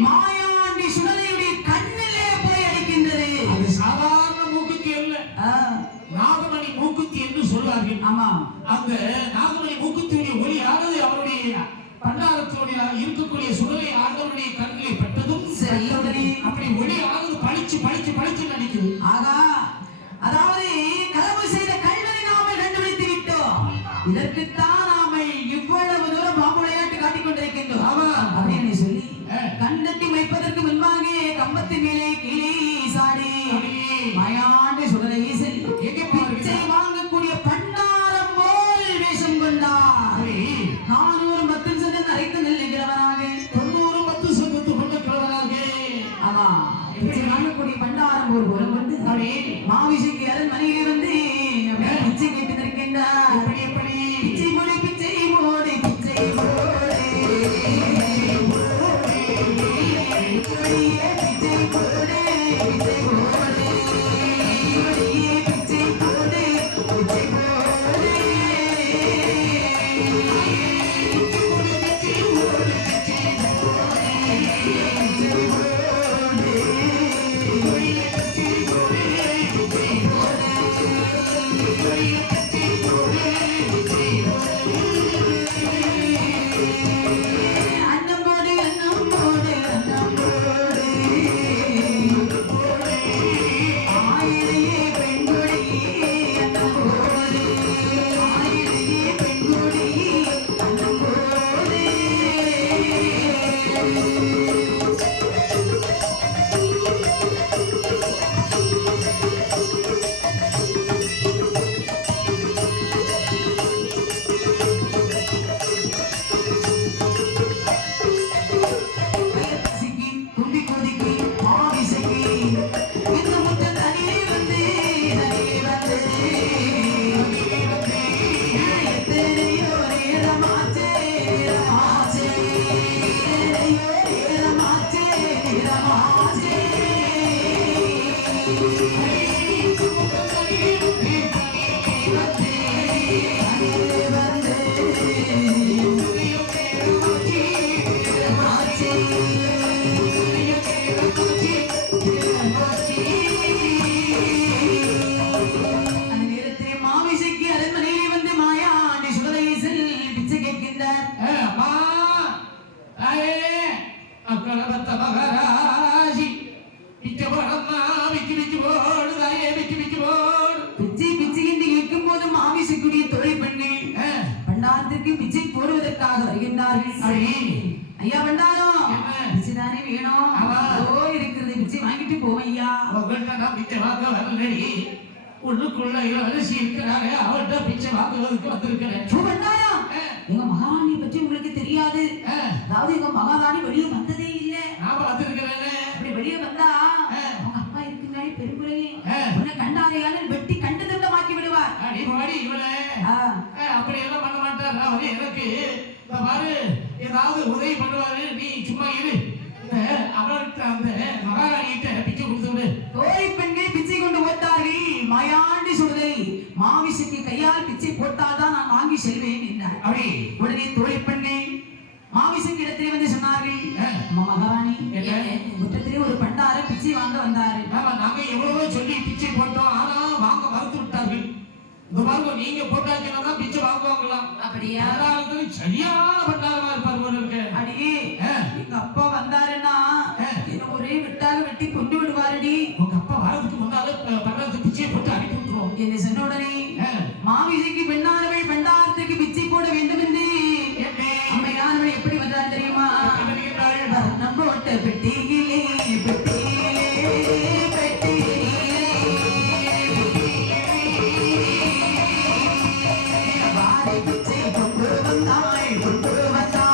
மாயாண்டி சுடலையுடைய கண்ணிலே போய் அடிக்கின்றது. அது சாதாரண மூக்குத்தி அல்ல, நாகமணி மூக்குத்தி என்று சொல்வார்கள். ஆமா, அந்த நாகமணி மூக்குத்தியுடைய ஒளியானது அவருடைய பண்டாரத்தோடைய இருக்கக்கூடிய சுடலை ஆண்டவருடைய கண்களை பட்டதும் சரி அப்படி ஒளியானது பளிச்சு பளிச்சு பளிச்சு நடிக்குது. ஆகா, அதாவது களவு செய்த கல்வனை நாம கண்டுபிடித்து விட்டோம். இதற்குத்தான் நாம இவ்வளவு தூரம் பாம்பு விளையாட்டு காட்டிக் கொண்டிருக்கின்றோம். அப்படின்னு சொல்லி கண்டட்டி வைப்பதற்கு முன்பாக கம்பத்தின் மேலே கீழே சாடி மாயாண்டி சுடலை வீசல் பிச்சை வாங்கக்கூடிய பண்டாரம் போல் வேஷம் கொண்டார். 400 மத்து சென்று நரைத்து நில்லுகிறவராக, 90 மத்து சென்று கொண்டிருக்கிறவராக. ஆமா, பிச்சை வாங்கக்கூடிய பண்டாரம் போல் போலும் கொண்டு மாவிசைக்கு அரண்மனையிலே வந்து பிச்சை கேட்டு நிற்கின்றார். எப்படி பிச்சை போடு பிச்சை போடு பிச்சை போடு ஐயா பண்டாரம் பிச்சைதானே வேணும். இருக்கிறது பிச்சை வாங்கிட்டு போவையா. உள்ளுக்குள்ள அரிசி இருக்கிறாங்க அவர்கிட்ட பிச்சை வாங்குவதற்கு வந்திருக்கிறேன். சுபண்டாயா, எங்க மகாராணி பற்றி உங்களுக்கு தெரியாது. அதாவது எங்க மகாராணி வெளியே வந்ததே இல்ல. நான் பார்த்திருக்கிறேன். அப்படி வெளியே வந்தா அவங்க அப்பா இருக்குங்க பெருங்குழையே உன்னை கண்டாரையால வெட்டி கண்டு தண்டமாக்கி விடுவார். அடிமாடி இவனே அப்படி எல்லாம் பண்ண மாட்டார். அவரு எனக்கு இந்த பாரு ஏதாவது உதவி பண்ணுவாரு, நீ சும்மா இரு. அவர்கிட்ட அந்த மகாராணிகிட்ட பிச்சை கொடுத்து விடு. தோழி பெண்கள் பிச்சை கொண்டு போட்டார்கள். மாயாண்டி சுடுதை மாவிசுக்கு கையால் பிச்சை போட்டால்தான் நான் வாங்கி செல்வேன் என்றார். அப்படி உடனே தோழி பெண்கள் மாவிசுக்கு இடத்திலே வந்து சொன்னார்கள், மகாராணி முற்றத்திலே ஒரு பண்டார பிச்சை வாங்க வந்தாரு. நாங்க எவ்வளவோ சொல்லி பிச்சை போட்டோம், ஆனா வாங்க மறுத்து விட்டார்கள். இந்த பாருங்க, நீங்க போட்டாச்சுன்னா பிச்சை வாங்குவாங்களாம். அப்படியா? சரியான பண்டாரமா இருப்பார் போல இருக்கு. அடியே எங்க அப்பா வந்தாருன்னா ஒரே வெட்டாக வெட்டி கொண்டு விடுவாருடி. உங்க அப்பா வரதுக்கு முன்னால பண்டாரத்துக்கு பிச்சை போட்டு அனுப்பி விட்டுருவோம் என்று சொன்ன உடனே மாவிசைக்கு பெண்ணானவள் பண்டாரத்துக்கு பிச்சை போட வேண்டும் என்று அம்மையானவள் எப்படி வந்தார் தெரியுமா? நம்ம ஒட்ட பெட்டியிலே பெட்டியிலே பெட்டியிலே வாரி பிச்சை கொண்டு வந்தாள் கொண்டு வந்தாள்.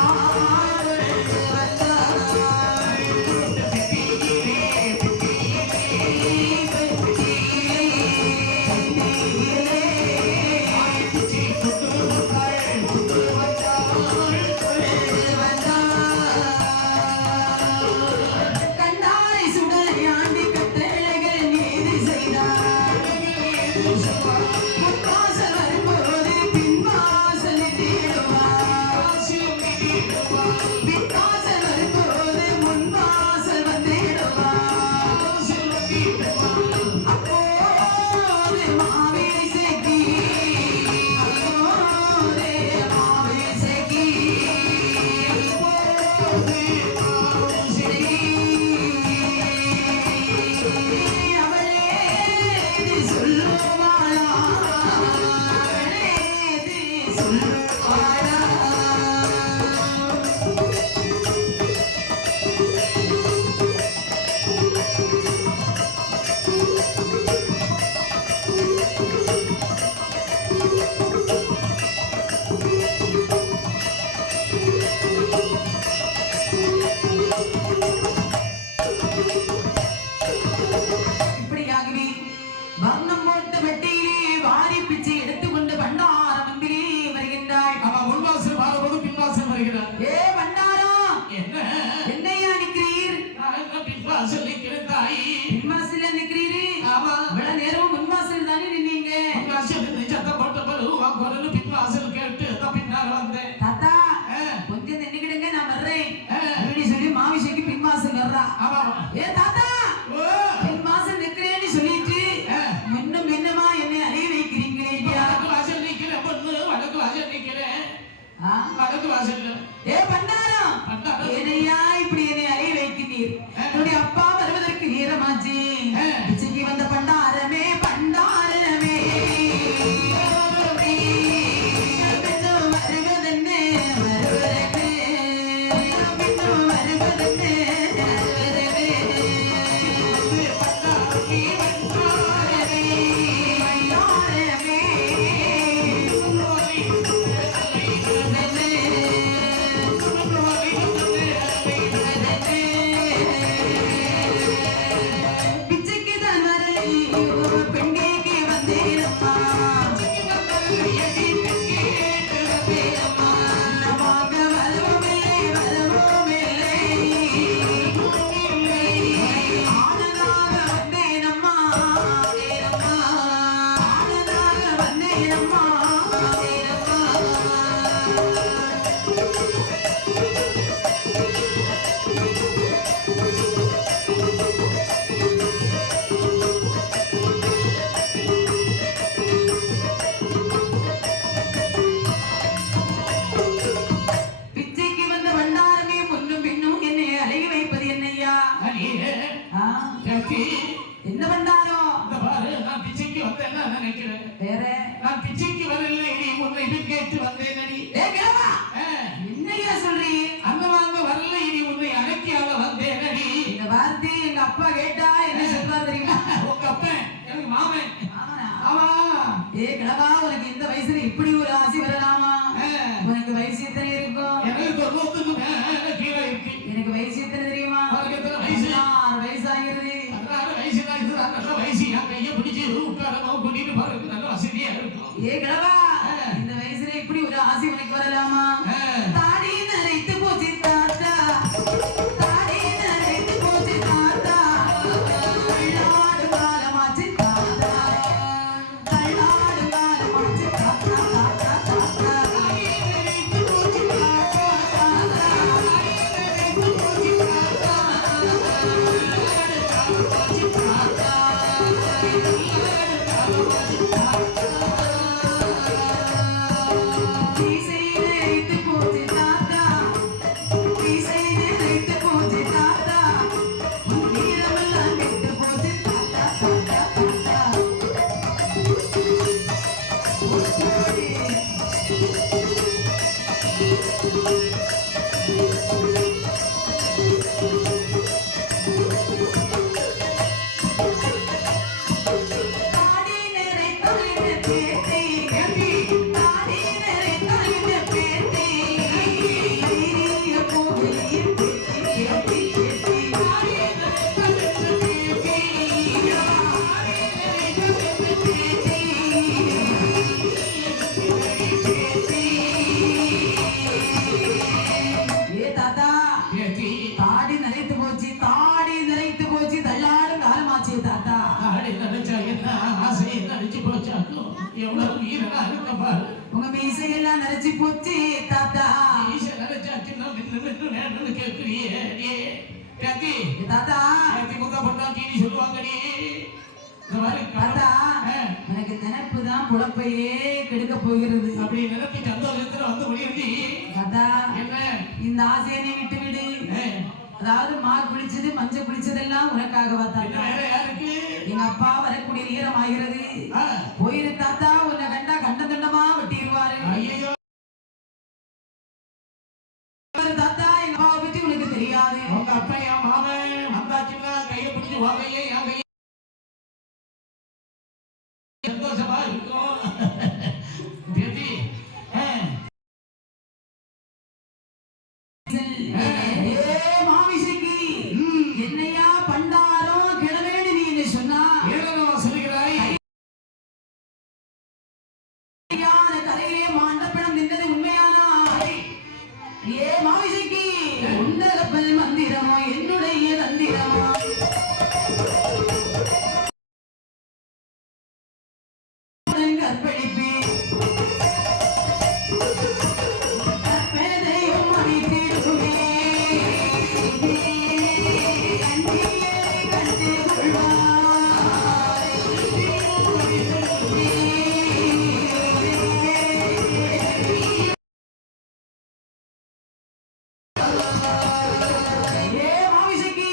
இப்படியாகவே வர்ணம் போட்ட வெட்டியிலே வாரி பிச்சை எடுத்துக்கொண்டு பண்டாரம் முன்பிலே வருகின்றாள். அவன் முன்வாசல் மாறும்போது பின்வாசல் வருகிறார். ஏ பண்டாரம், என்ன என்னையா நிக்கிறீர்? பின்வாசல் நிற்கிறேன் தாயி. பின்வாசல்ல நிக்கிறீரு? ஆமா. இவ்வளவு நேரம் முன்வாசல் தானே நின்னீங்க. பின்வாசல் சத்தம் போட்ட பிறகு குரல் பின்வாசல் கேட்டு பின்னால் வந்தேன். தாத்தா கொஞ்சம் நின்னுக்கிடுங்க, நான் வர்றேன் அப்படி சொல்லி மாவிசைக்கு பின்வாசல் வர்றா. ஏ தாத்தா, பின்வாசல் நிக்கிறேன்னு சொல்லிட்டு இன்னும் என்னமா என்னை அறிய வைக்கிறீங்களே? வடக்கு வாசல் நிக்கிறேன் பொண்ணு, வடக்கு வாசல் நிக்கிறேன். வடக்கு வாசல். ஏ பண்டாரம், என்னையா இப்படி என்னை அறிய வைக்கிறீர்? என்னுடைய அப்பா வருவதற்கு நேரமாச்சு. பிச்சைக்கு வந்த பண்டாரமே பண்டாரமே வருவதென்ன வருவதென்ன வருவதென்ன பிச்சைக்கு தான் வரலை பெண்கைக்கு வந்தேனம்மா. வாங்க வரவுமில்லை வரவுமில்லை ஆனதாக வந்தேனம்மா நேரம்மா ஆனதாக வந்தேனம்மா நேரம்மா. பிச்சைக்கு வந்த பண்டாரமே முன்னும் பின்னும் என்னை அழகி வைப்பது என்னையா? என்ன பண்டாரம்? நான் பிச்சைக்கு வந்தேன்னா நினைக்கிறேன். வேற நான் பிச்சைக்கு வரல, நீ உன்னை கேட்டு வந்தேன். ஏ கிழவா, என்னையா சொல்றீ? அந்த வாங்க வரல, இனி உன்னை அடக்கியாக வந்தேன். இந்த வார்த்தை எங்க அப்பா கேட்டா என்ன சொல்றாரு தெரியுமா? உங்க அப்பன் எனக்கு மாமன். இப்படி ஒரு ஆசை உனக்கு வரலாமா? தாடி நரைத்து போச்சு தாத்தா, தாடி நரைத்து போச்சு தாத்தா, தள்ளாடு காலமாச்சு தாத்தா, தள்ளாடு காலமாச்சு தாத்தா, தாத்தா, தாத்தா. தாடி நரைத்து போச்சு தாத்தா, தாத்தா, தாடி நரைத்து போச்சு தாத்தா, தள்ளாடு காலமாச்சு தாத்தா, தள்ளாடு காலமாச்சு தாத்தா. மீசை நரைத்து போச்சு தாத்தா, மீசை நரைத்து போச்சு தாத்தா, உன் நீளமெல்லாம் கெட்டு போச்சு தாத்தா, தாத்தா, தாத்தா. ஓடி. தாடி நரைத்தாலின் பேத்தி, தாடி நரைத்தாலின் பேத்தி, தைரிய போகையில் பேத்தி, பேத்தி, பேத்தி. தாடி நரைத்தாலின் பேத்தி, தாடி நரைத்தாலின் பேத்தி, பேத்தி. ஏ தாத்தா, பேத்தி, தாடி நரைத்து போச்சு, தாடி நரைத்து போச்சு, தள்ளாடு காலமாச்சு தாத்தா. தாடி நினைச்சா என்ன ஆசை என்ன அடிச்சு போச்சாக்கும் எவ்வளவு வீரனா இருக்க பாரு. உங்க மீசையெல்லாம் நரைச்சு போச்சு தாத்தா. ஈசை நினைச்சா சின்ன நின்னு வேணும்னு கேட்குறியே நீ. பேத்தி, ஏ தாத்தா, பேத்தி முக பண்ணா தீனி சொல்லுவாங்கடி. இந்த மாதிரி தாத்தா, எனக்கு நினைப்பு தான் பொழப்பையே கெடுக்க போகிறது. அப்படி நினைப்பி சந்தோஷத்துல வந்து முடியுது. தாத்தா, என்ன இந்த ஆசையை நீ விட்டு விடு. ஏ, அதாவது மா குளிச்சது மஞ்சள் குளிச்சதெல்லாம் உனக்காக என்ன தாத்தா. வேற யாருக்கு? எங்க அப்பா வரக்கூடிய நேரம் ஆகிறது. ஆ, போயிரு தாத்தா, உன்னை கண்டா கண்டம் கண்டமா வெட்டிடுவாரு. ஐயையோ, தாத்தா, எங்க அப்பாவை பத்தி உனக்கு தெரியாது. உங்க அப்பா என் மாமன் வந்தாச்சுன்னா கையை பிடிச்சு வாங்கையே என் கையை சந்தோஷமா இருக்கும். பேத்தி, ஏ மாமிசைக்கு என்னையா பண்டாரம் கிடவேன்னு நீ என்ன சொன்னா ஏனோ சொல்கிறாய். ஐயான கரையிலே மாண்டப்பணம் நின்றது உண்மையானா? ஏ மாமிசைக்கு உந்த கப்பல் மந்திரமோ என்னுடைய தந்திரமோ? கற்பழிப்பேன், கற்பனையும் அழித்திடுவேன். கண்ணியை கண்டு கொள்வாய், ஏ மாமிசைக்கு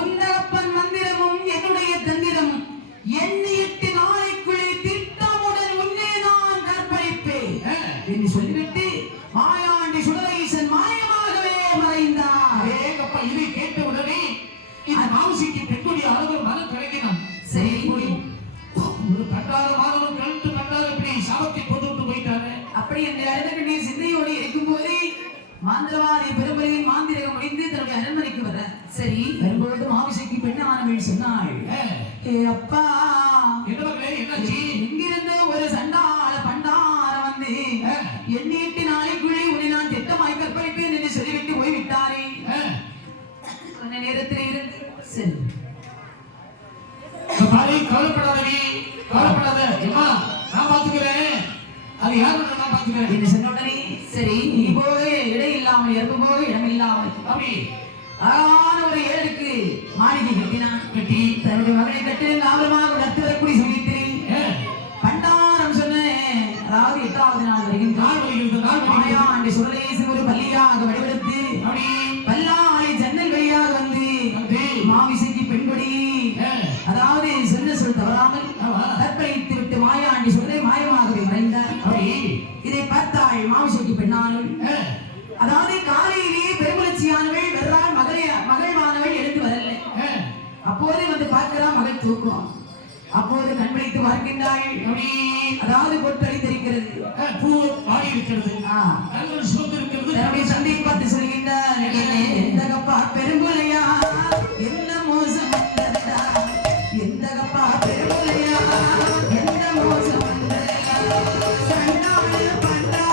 உந்தகப்பன் மந்திரமும் என்னுடைய தந்திரமும் எண்ணிட்டு நாளைக்குள்ளே திட்டமுடன் உன்னே நான் கற்பழிப்பேன் என்று சொல்லிவிட்டு மாயாண்டி சுடரேசன் மாயமாகவே மறைந்தார். ஏகப்பா இதை கேட்ட உடனே இந்த மாவுசிக்கு பெண்ணுடைய அளவு மனம் கிடைக்கணும். சரி. ஒரு பண்டார மாதவன் கழுத்து பண்டார இப்படி சாபத்தை கொண்டு விட்டு போயிட்டாரு. அப்படி என்று அழுதகண்ணே சிந்தையோடு இருக்கும்போது மாந்திரவாதி பெரும்பலின் மாந்திரகம் முடிந்து தன்னுடைய அரண்மனைக்கு வர சரி வரும்பொழுது மாமிசைக்கு பெண்ணானவள் சொன்னாள், ஏ அப்பா, என்ன மகளே, என்னாச்சு? இங்கிருந்து ஒரு சண்டாள பண்டார வந்து எண்ணீட்டு நாளைக்குள்ளே உன்னை நான் திட்டமாய் கற்பழிப்பேன் என்று சொல்லிவிட்டு போய்விட்டாரே. கொஞ்ச நேரத்தில் இருந்து சரி பாரு, கவலைப்படாதடி, கவலைப்படாத. அம்மா, நான் பாத்துக்கிறேன். அது யாரும் நான் பாத்துக்கிறேன் என்று சொன்ன உடனே சரி நீ போக இடம் இல்லாமல் எறும்பு போக இடம் இல்லாமல் அப்படி அழகான ஒரு ஏழுக்கு மாளிகை கட்டினான். கட்டி தன்னுடைய மகனை கட்டின ஆபரமாக நட்டு வரக்கூடிய சொல்லித்தேன். பண்டாரம் சொன்னேன். அதாவது 8வது நாள் வருகின்றான். நாள் வருகிறது, நாள் வருகிறது. மாயாண்டி சுடரேசன் ஒரு பள்ளியாக வடிவெடுத்து அப்படி பல்லாளி ஜன்னல் வழியாக வந்து மாமிசைக்கு பெண்கொடி அதாவது சொன்ன சொல் தவறாமல் கற்பழித்து விட்டு மாயாண்டி சொல்லை மாயமாகவே மறைந்தார். இதை பார்த்தாள் மாமிசைக்கு பெண்ணானுள். அதாவது காலையிலேயே பெருமலர்ச்சியானவள் வெறால் மகள்மானவள் எழுந்து வரல. அப்போது வந்து பார்க்கிறான் மகள் தூக்கம். அப்போது கண் விழித்து பார்க்கின்றாள். அதாவது கொட்டடித்திருக்கிறது, பூ ஆடி இருக்கிறது, கண்கள் சிவந்து இருக்கிறது. தன்னுடைய சண்டை பார்த்து சொல்கின்றார், எந்த கப்பா பெரும்புலையா என்ன மோசம் வந்ததா, எந்த கப்பா பெரும்புலையா எந்த மோசம் வந்ததா, சண்டாள பண்டா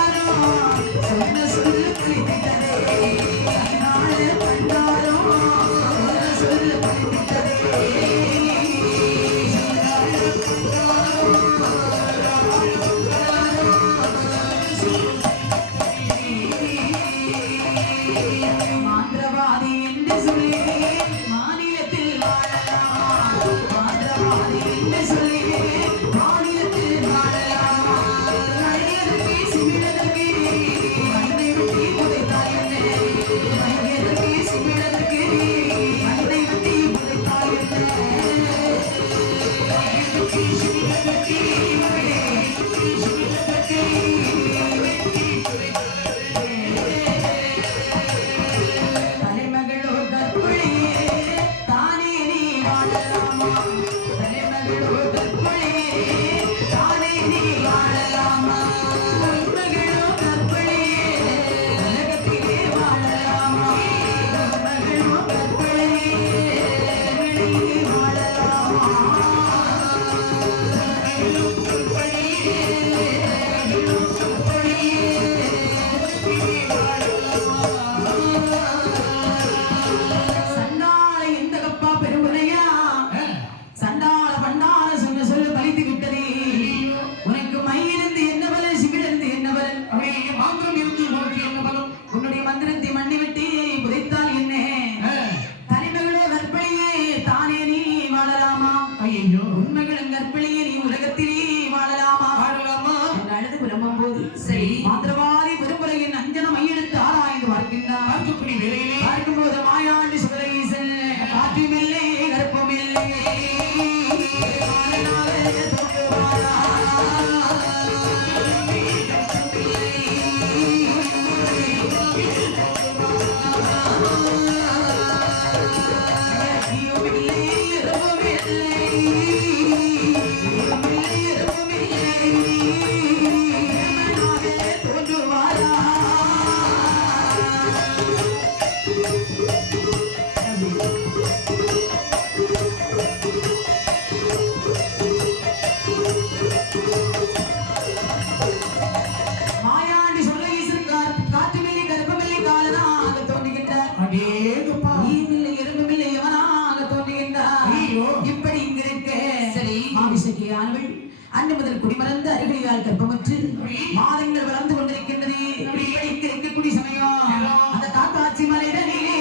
மாந்திரவாதி பெரும்புரையின் அஞ்சனம் மையெடுத்து ஆராய்ந்து பார்க்கின்றார். பார்க்கக்கூடிய வேலையிலே பார்க்கும்போது மாயாண்டி சுடரீசன் காற்றுமில்லை கருப்புமில்லை அன்று முதல் குடிமறந்து அறிவியால் கற்பமற்று மாதங்கள் வளர்ந்து கொண்டிருக்கின்றது. இங்க இருக்கக்கூடிய சமயம் அந்த காக்காட்சி மலைதனிலே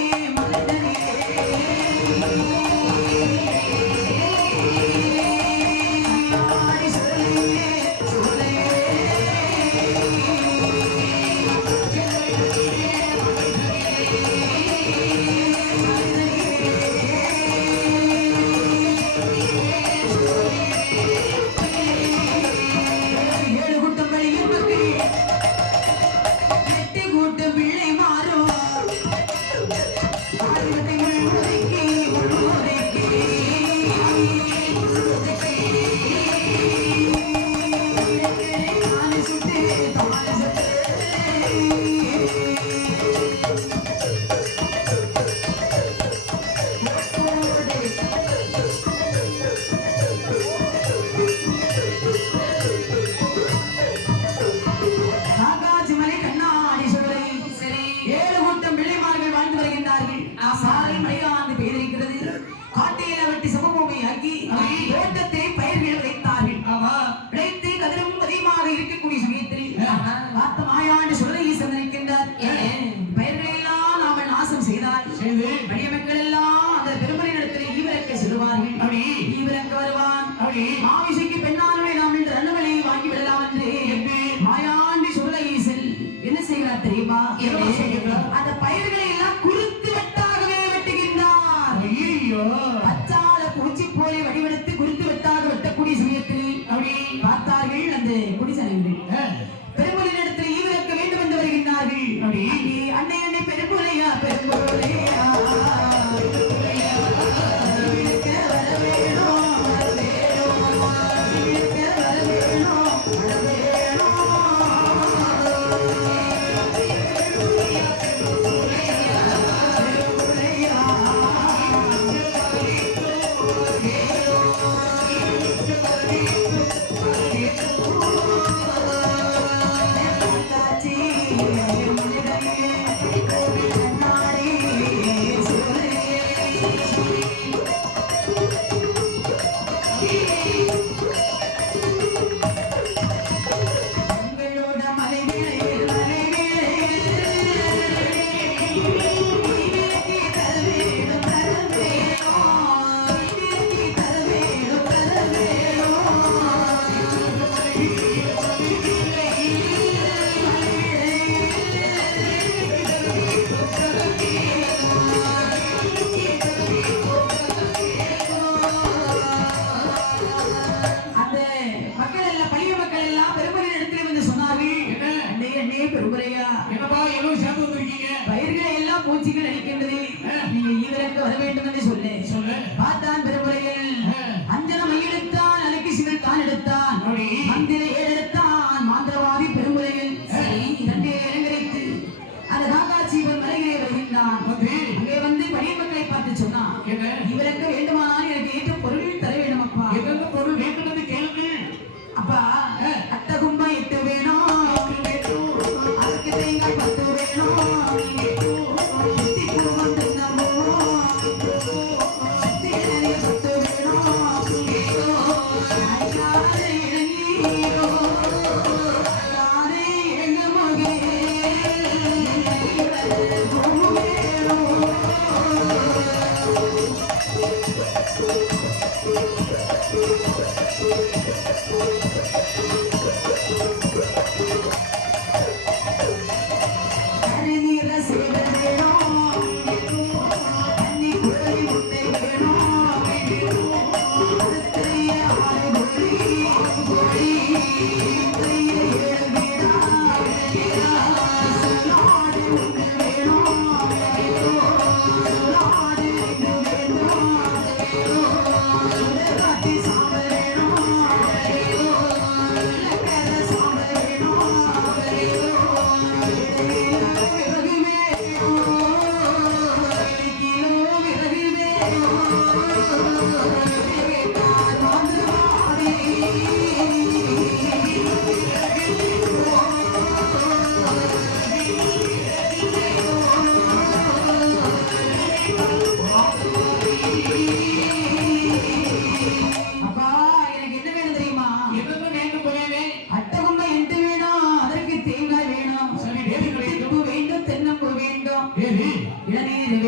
மாவிசைக்கு பெண்ணானவை நாம் இன்று அன்னவனை வாங்கி விடலாம் என்று மாயாண்டி சுடரீசன் என்ன செய்கிறார் தெரியுமா? அந்த பயிர்களை எல்லாம் குறுத்து வெட்டாகவே வெட்டுகின்றார். பச்சால பூச்சி போலே வடிவெடுத்து குறுத்து வெட்டாக வெட்டக்கூடிய சமயத்தில் அப்படி பார்த்தார்கள் அந்த குடிசனங்கள் பெரும்புலின் இடத்தில் ஈவிரக்க வேண்டும் என்று வருகின்றார்கள். அப்படி அன்னை அன்னை பெரும்புலையா பெரும்புலையா பயிர்களை எல்லாம் பூச்சிகள் அடிக்கின்றது. நீங்க ஈவிரக்க வர வேண்டும் என்று சொல்ல பார்த்தான் பெருமுறையில் அஞ்சன மையெடுத்தான் அலைக்கு சிவில் தான் எடுத்தான் மந்திர ஏழெடுத்தான் மாந்திரவாதி பெருமுறையில் தன்னை இறங்கரைத்து அந்த காக்காட்சி ஒரு மலைகளை வருகின்றான். அங்கே வந்து பணிய மக்களை பார்த்து சொன்னான், ஈவிரக்க வேண்டுமானால் எனக்கு ஏற்ற பொருள் தர வேண்டும் அப்பா. எந்த பொருள் வேண்டும் என்று கேளுங்கள் அப்பா. அட்ட கும்பா 8 வேணும், அதுக்கு தேங்காய் 10 வேணும்,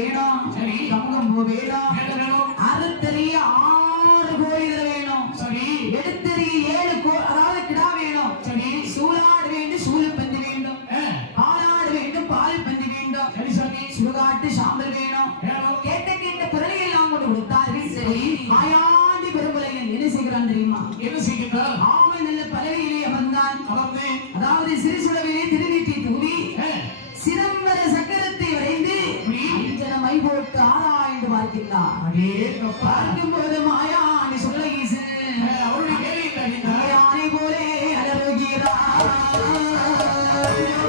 வேணும், சரி. கமுகம்பூ வேணும், என்ன வேணும்? அறுத்தறிய 6 கோழிகள் வேணும், சரி எடுத்தறிய 7 அதாவது கிடா வேணும், சரி சூலாடு வேண்டும், சூலப்பந்து வேண்டும், ஆ, பாலாடு வேண்டும், பால் பந்து வேண்டும், சரி சாமி சுடுகாட்டு சாம்பல் வேணும். வேணும். கேட்ட கேட்ட பொருளை எல்லாம் கொண்டு கொடுத்தார்கள். சரி மாயாண்டி பெரும்பலையன் என்ன செய்கிறான் தெரியுமா? என்ன செய்கின்றார்? ஆமை நல்ல பலகையிலே அமர்ந்தான். அமர்ந்து அதாவது சிறுசுடவிலே திருநீட்டி தூவி ஆ, சிதம்பர சக்கரத்தை வரைந்து இப்படி அஞ்சன மை போட்டு ஆராய்ந்து பார்க்கின்றார். அடேங்கப்பா. பார்க்கும்போது மாயாண்டி சொல்ல ஈசன் அவருடைய வேலை என்ன அறிந்தார்? மாயானை போலே அலறுகிறார்.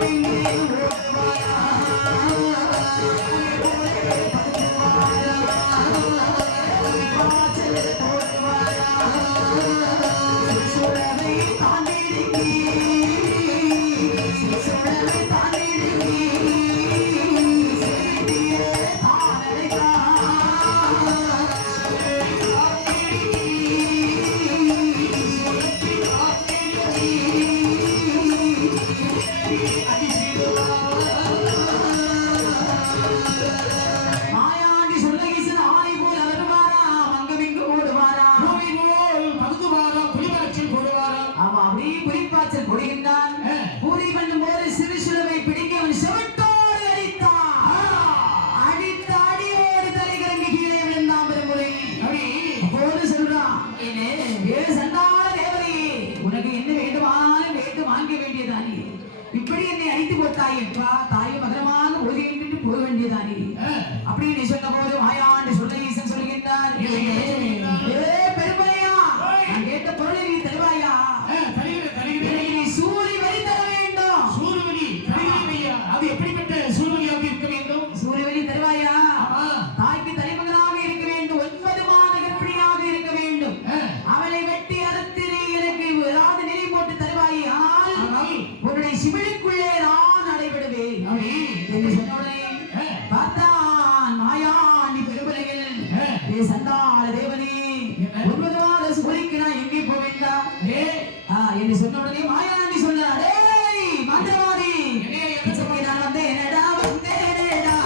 எங்கே ஓடுவாரா? போலே படுத்துவாரா? காய்ச்சல் போடுவாரா? சுடலை தாண்டிடுங்கி, சுடலை தாண்டிடுங்கி, செவிட்டியே தானடைதான். மாயாண்டி சொல்ல ஈசன் ஆணை போல் அலறுவாரா, அங்கமிங்கு ஓடுவாரா? பூமி போல் பகுதுவாரா, புலிவரட்சில் போடுவாரா? அவன் அப்படியே குறிப்பாச்சல் கொடுகின்றான். பூரி பண்ணும் போது சிறு சிலுவை பிடிக்க அவன் செவட்டோடு அடித்தான். அடித்த அடியோடு தலைகிறங்கி கீழே விழுந்தான் பெருமுறை. அப்படி அப்போது சொல்றான், ஏ சண்டாள தேவதையே, உனக்கு என்ன வேண்டுமானாலும் கேட்டு வாங்க வேண்டியதானே? இப்படி என்னை அடித்து போட்டாயப்பா, தாயை மகரமாக ஒதுங்கிட்டு போக வேண்டியதானே? அப்படின்னு சொன்ன போது மாயாண்டு சொல்ல ஈசன் சொல்கின்றார், ஏ பெருமையா, நான் கேட்ட பொருளை நீ தருவாயா? தருகிறேன் தருகிறேன். எனக்கு நீ சூரி வரி தர வேண்டும். சூழ்வலி தருகிறேன் ஐயா. அது எப்படிப்பட்ட சூழ்வலியாக இருக்க வேண்டும்? சூரி வரி தருவாயா? ஆமா. தாய்க்கு தலைமகனாக இருக்க வேண்டும், 9 மாத கர்ப்பிணியாக இருக்க வேண்டும். ஆ, அவளை வெட்டி அறுத்திரு, எனக்கு ஏதாவது நெறி போட்டு தருவாயே. ஆனால் ஆனால் உன்னுடைய சிவிலுக்குள்ளே நான் நடைபெறுவேன் அப்படி என்று சொன்னவுடனே பார்த்தான் மாயாண்டி பெருமலையில், ஏ சண்டாள தேவனே, 9 மாத சூரிக்கு நான் எங்கே போவேண்டா என்று சொன்ன உடனே மாயாண்டி சொன்னார், டேய் மந்திரவாதி, என்னைய என்ன சொல்ல? நான் வந்தேனடா வந்தேனடா,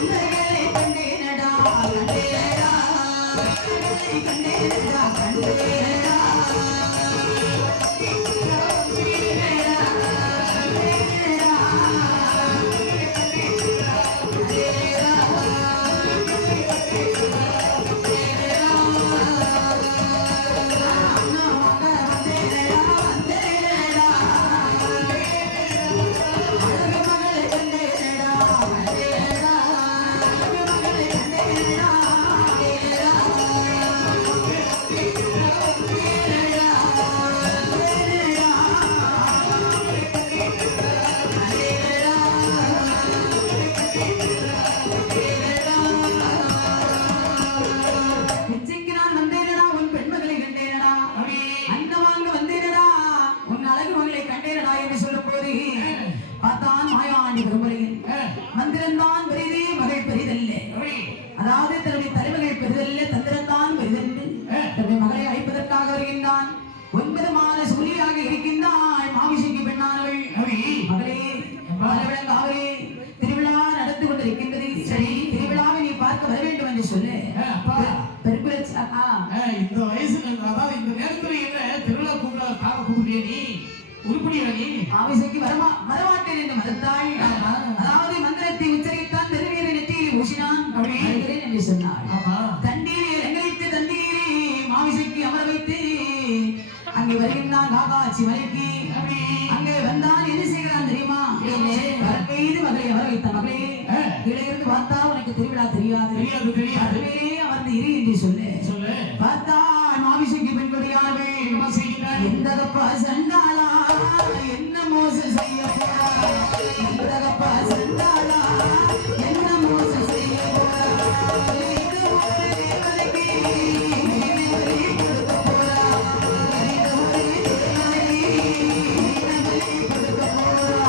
பிள்ளைகளை கண்டேனடா கண்டேனடா, பிள்ளைகளை கண்டேனடா கண்டேனடா. பிச்சைக்கு நான் வந்தேனடா, உன் பெண்மகளை கண்டேனடா, அப்படி அன்ன வாங்க வந்தேனடா, உன் அழகு மகளை கண்டேனடா என்று சொல்லும் போது பார்த்தான் மாயாண்டி பெருமுறையில், மந்திரம்தான் பெரிதே, மகள் பெரிதல்ல. அப்படி அதாவது தன்னுடைய தலைமகள் பெரிதல்ல, தந்திரம்தான் பெரிதென்று தன்னுடைய மகளை அழைப்பதற்காக வருகின்றான். 9 மாத சூரியாக இருக்கின்றாள் மாமிசைக்கு பெண்ணானவள். அப்படி மகளே, பாலவிளங்காவரே, திருவிழா நடந்து கொண்டிருக்கின்றது. சரி, திருவிழாவை நீ பார்க்க வர வேண்டும் என்று சொல்லு. அப்பா பெருக்குலச்சி இந்த வயசுல அதாவது இந்த நேரத்துல என்ன திருவிழா கூப்பிடுறிய நீ? உருப்படியா நீ? ஆவேசைக்கு வரமாட்டேன் என்று மறுத்தாள். அதாவது மந்திரத்தை உச்சரித்தான், திருநீரை நெற்றியில் ஊசினான். அப்படி வருகிறேன் என்று சொன்னாள். ஆமா. தண்ணீரை அலங்கரித்து தண்ணீரை மாமிசைக்கு அமர வைத்து அங்கே வருகின்றான் காகாட்சி மலைக்கு. அப்படி அங்கே வந்தான், என்ன செய்கிறான் தெரியுமா? வரப்பெய்து மகளை அமர வைத்த மகளே, கீழே இருந்து பார்த்தா உனக்கு திருவிழா தெரியாது, தெரியாது தெரியாது. அதுவே அமர்ந்து இரு என்று சொல்லு. சொல்லு. பார்த்தான் மாமிசைக்கு பெண்கொடியானவள் என்ன செய்கிறாய்? எந்தகப்பா சண்டாளா, என்ன மோசம் செய்ய போறா? எந்தகப்பா சண்டாளா, என்ன மோசம் செய்ய போறா? இது ஒரு தேவதைக்கு பலி கொடுக்க போறா. இது ஒரு தேவதைக்கு பலி கொடுக்க போறா.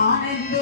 ஆனந்த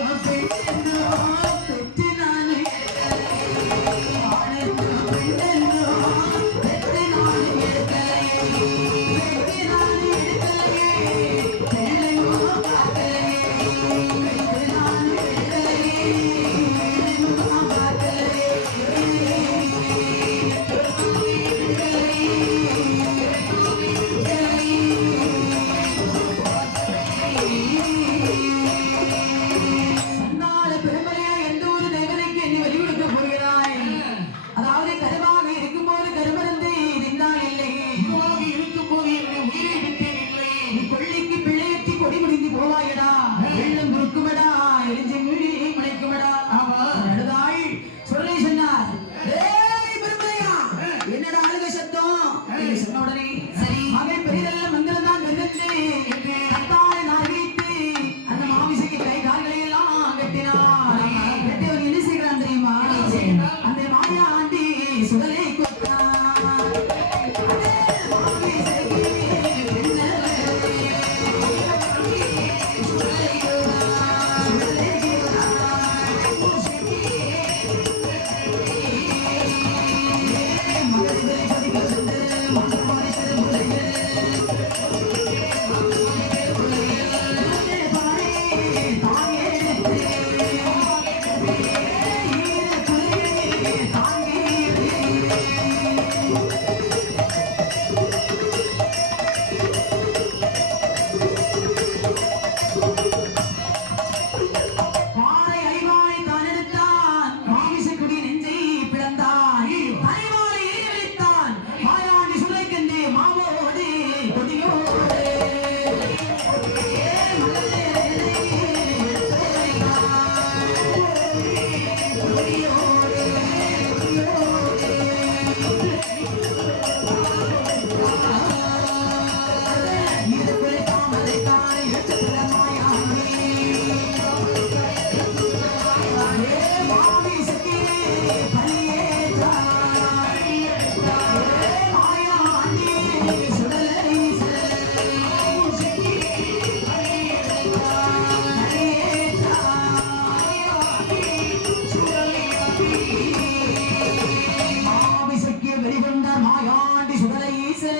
வெளிவந்த மாயாண்டி சுடலை ஈசே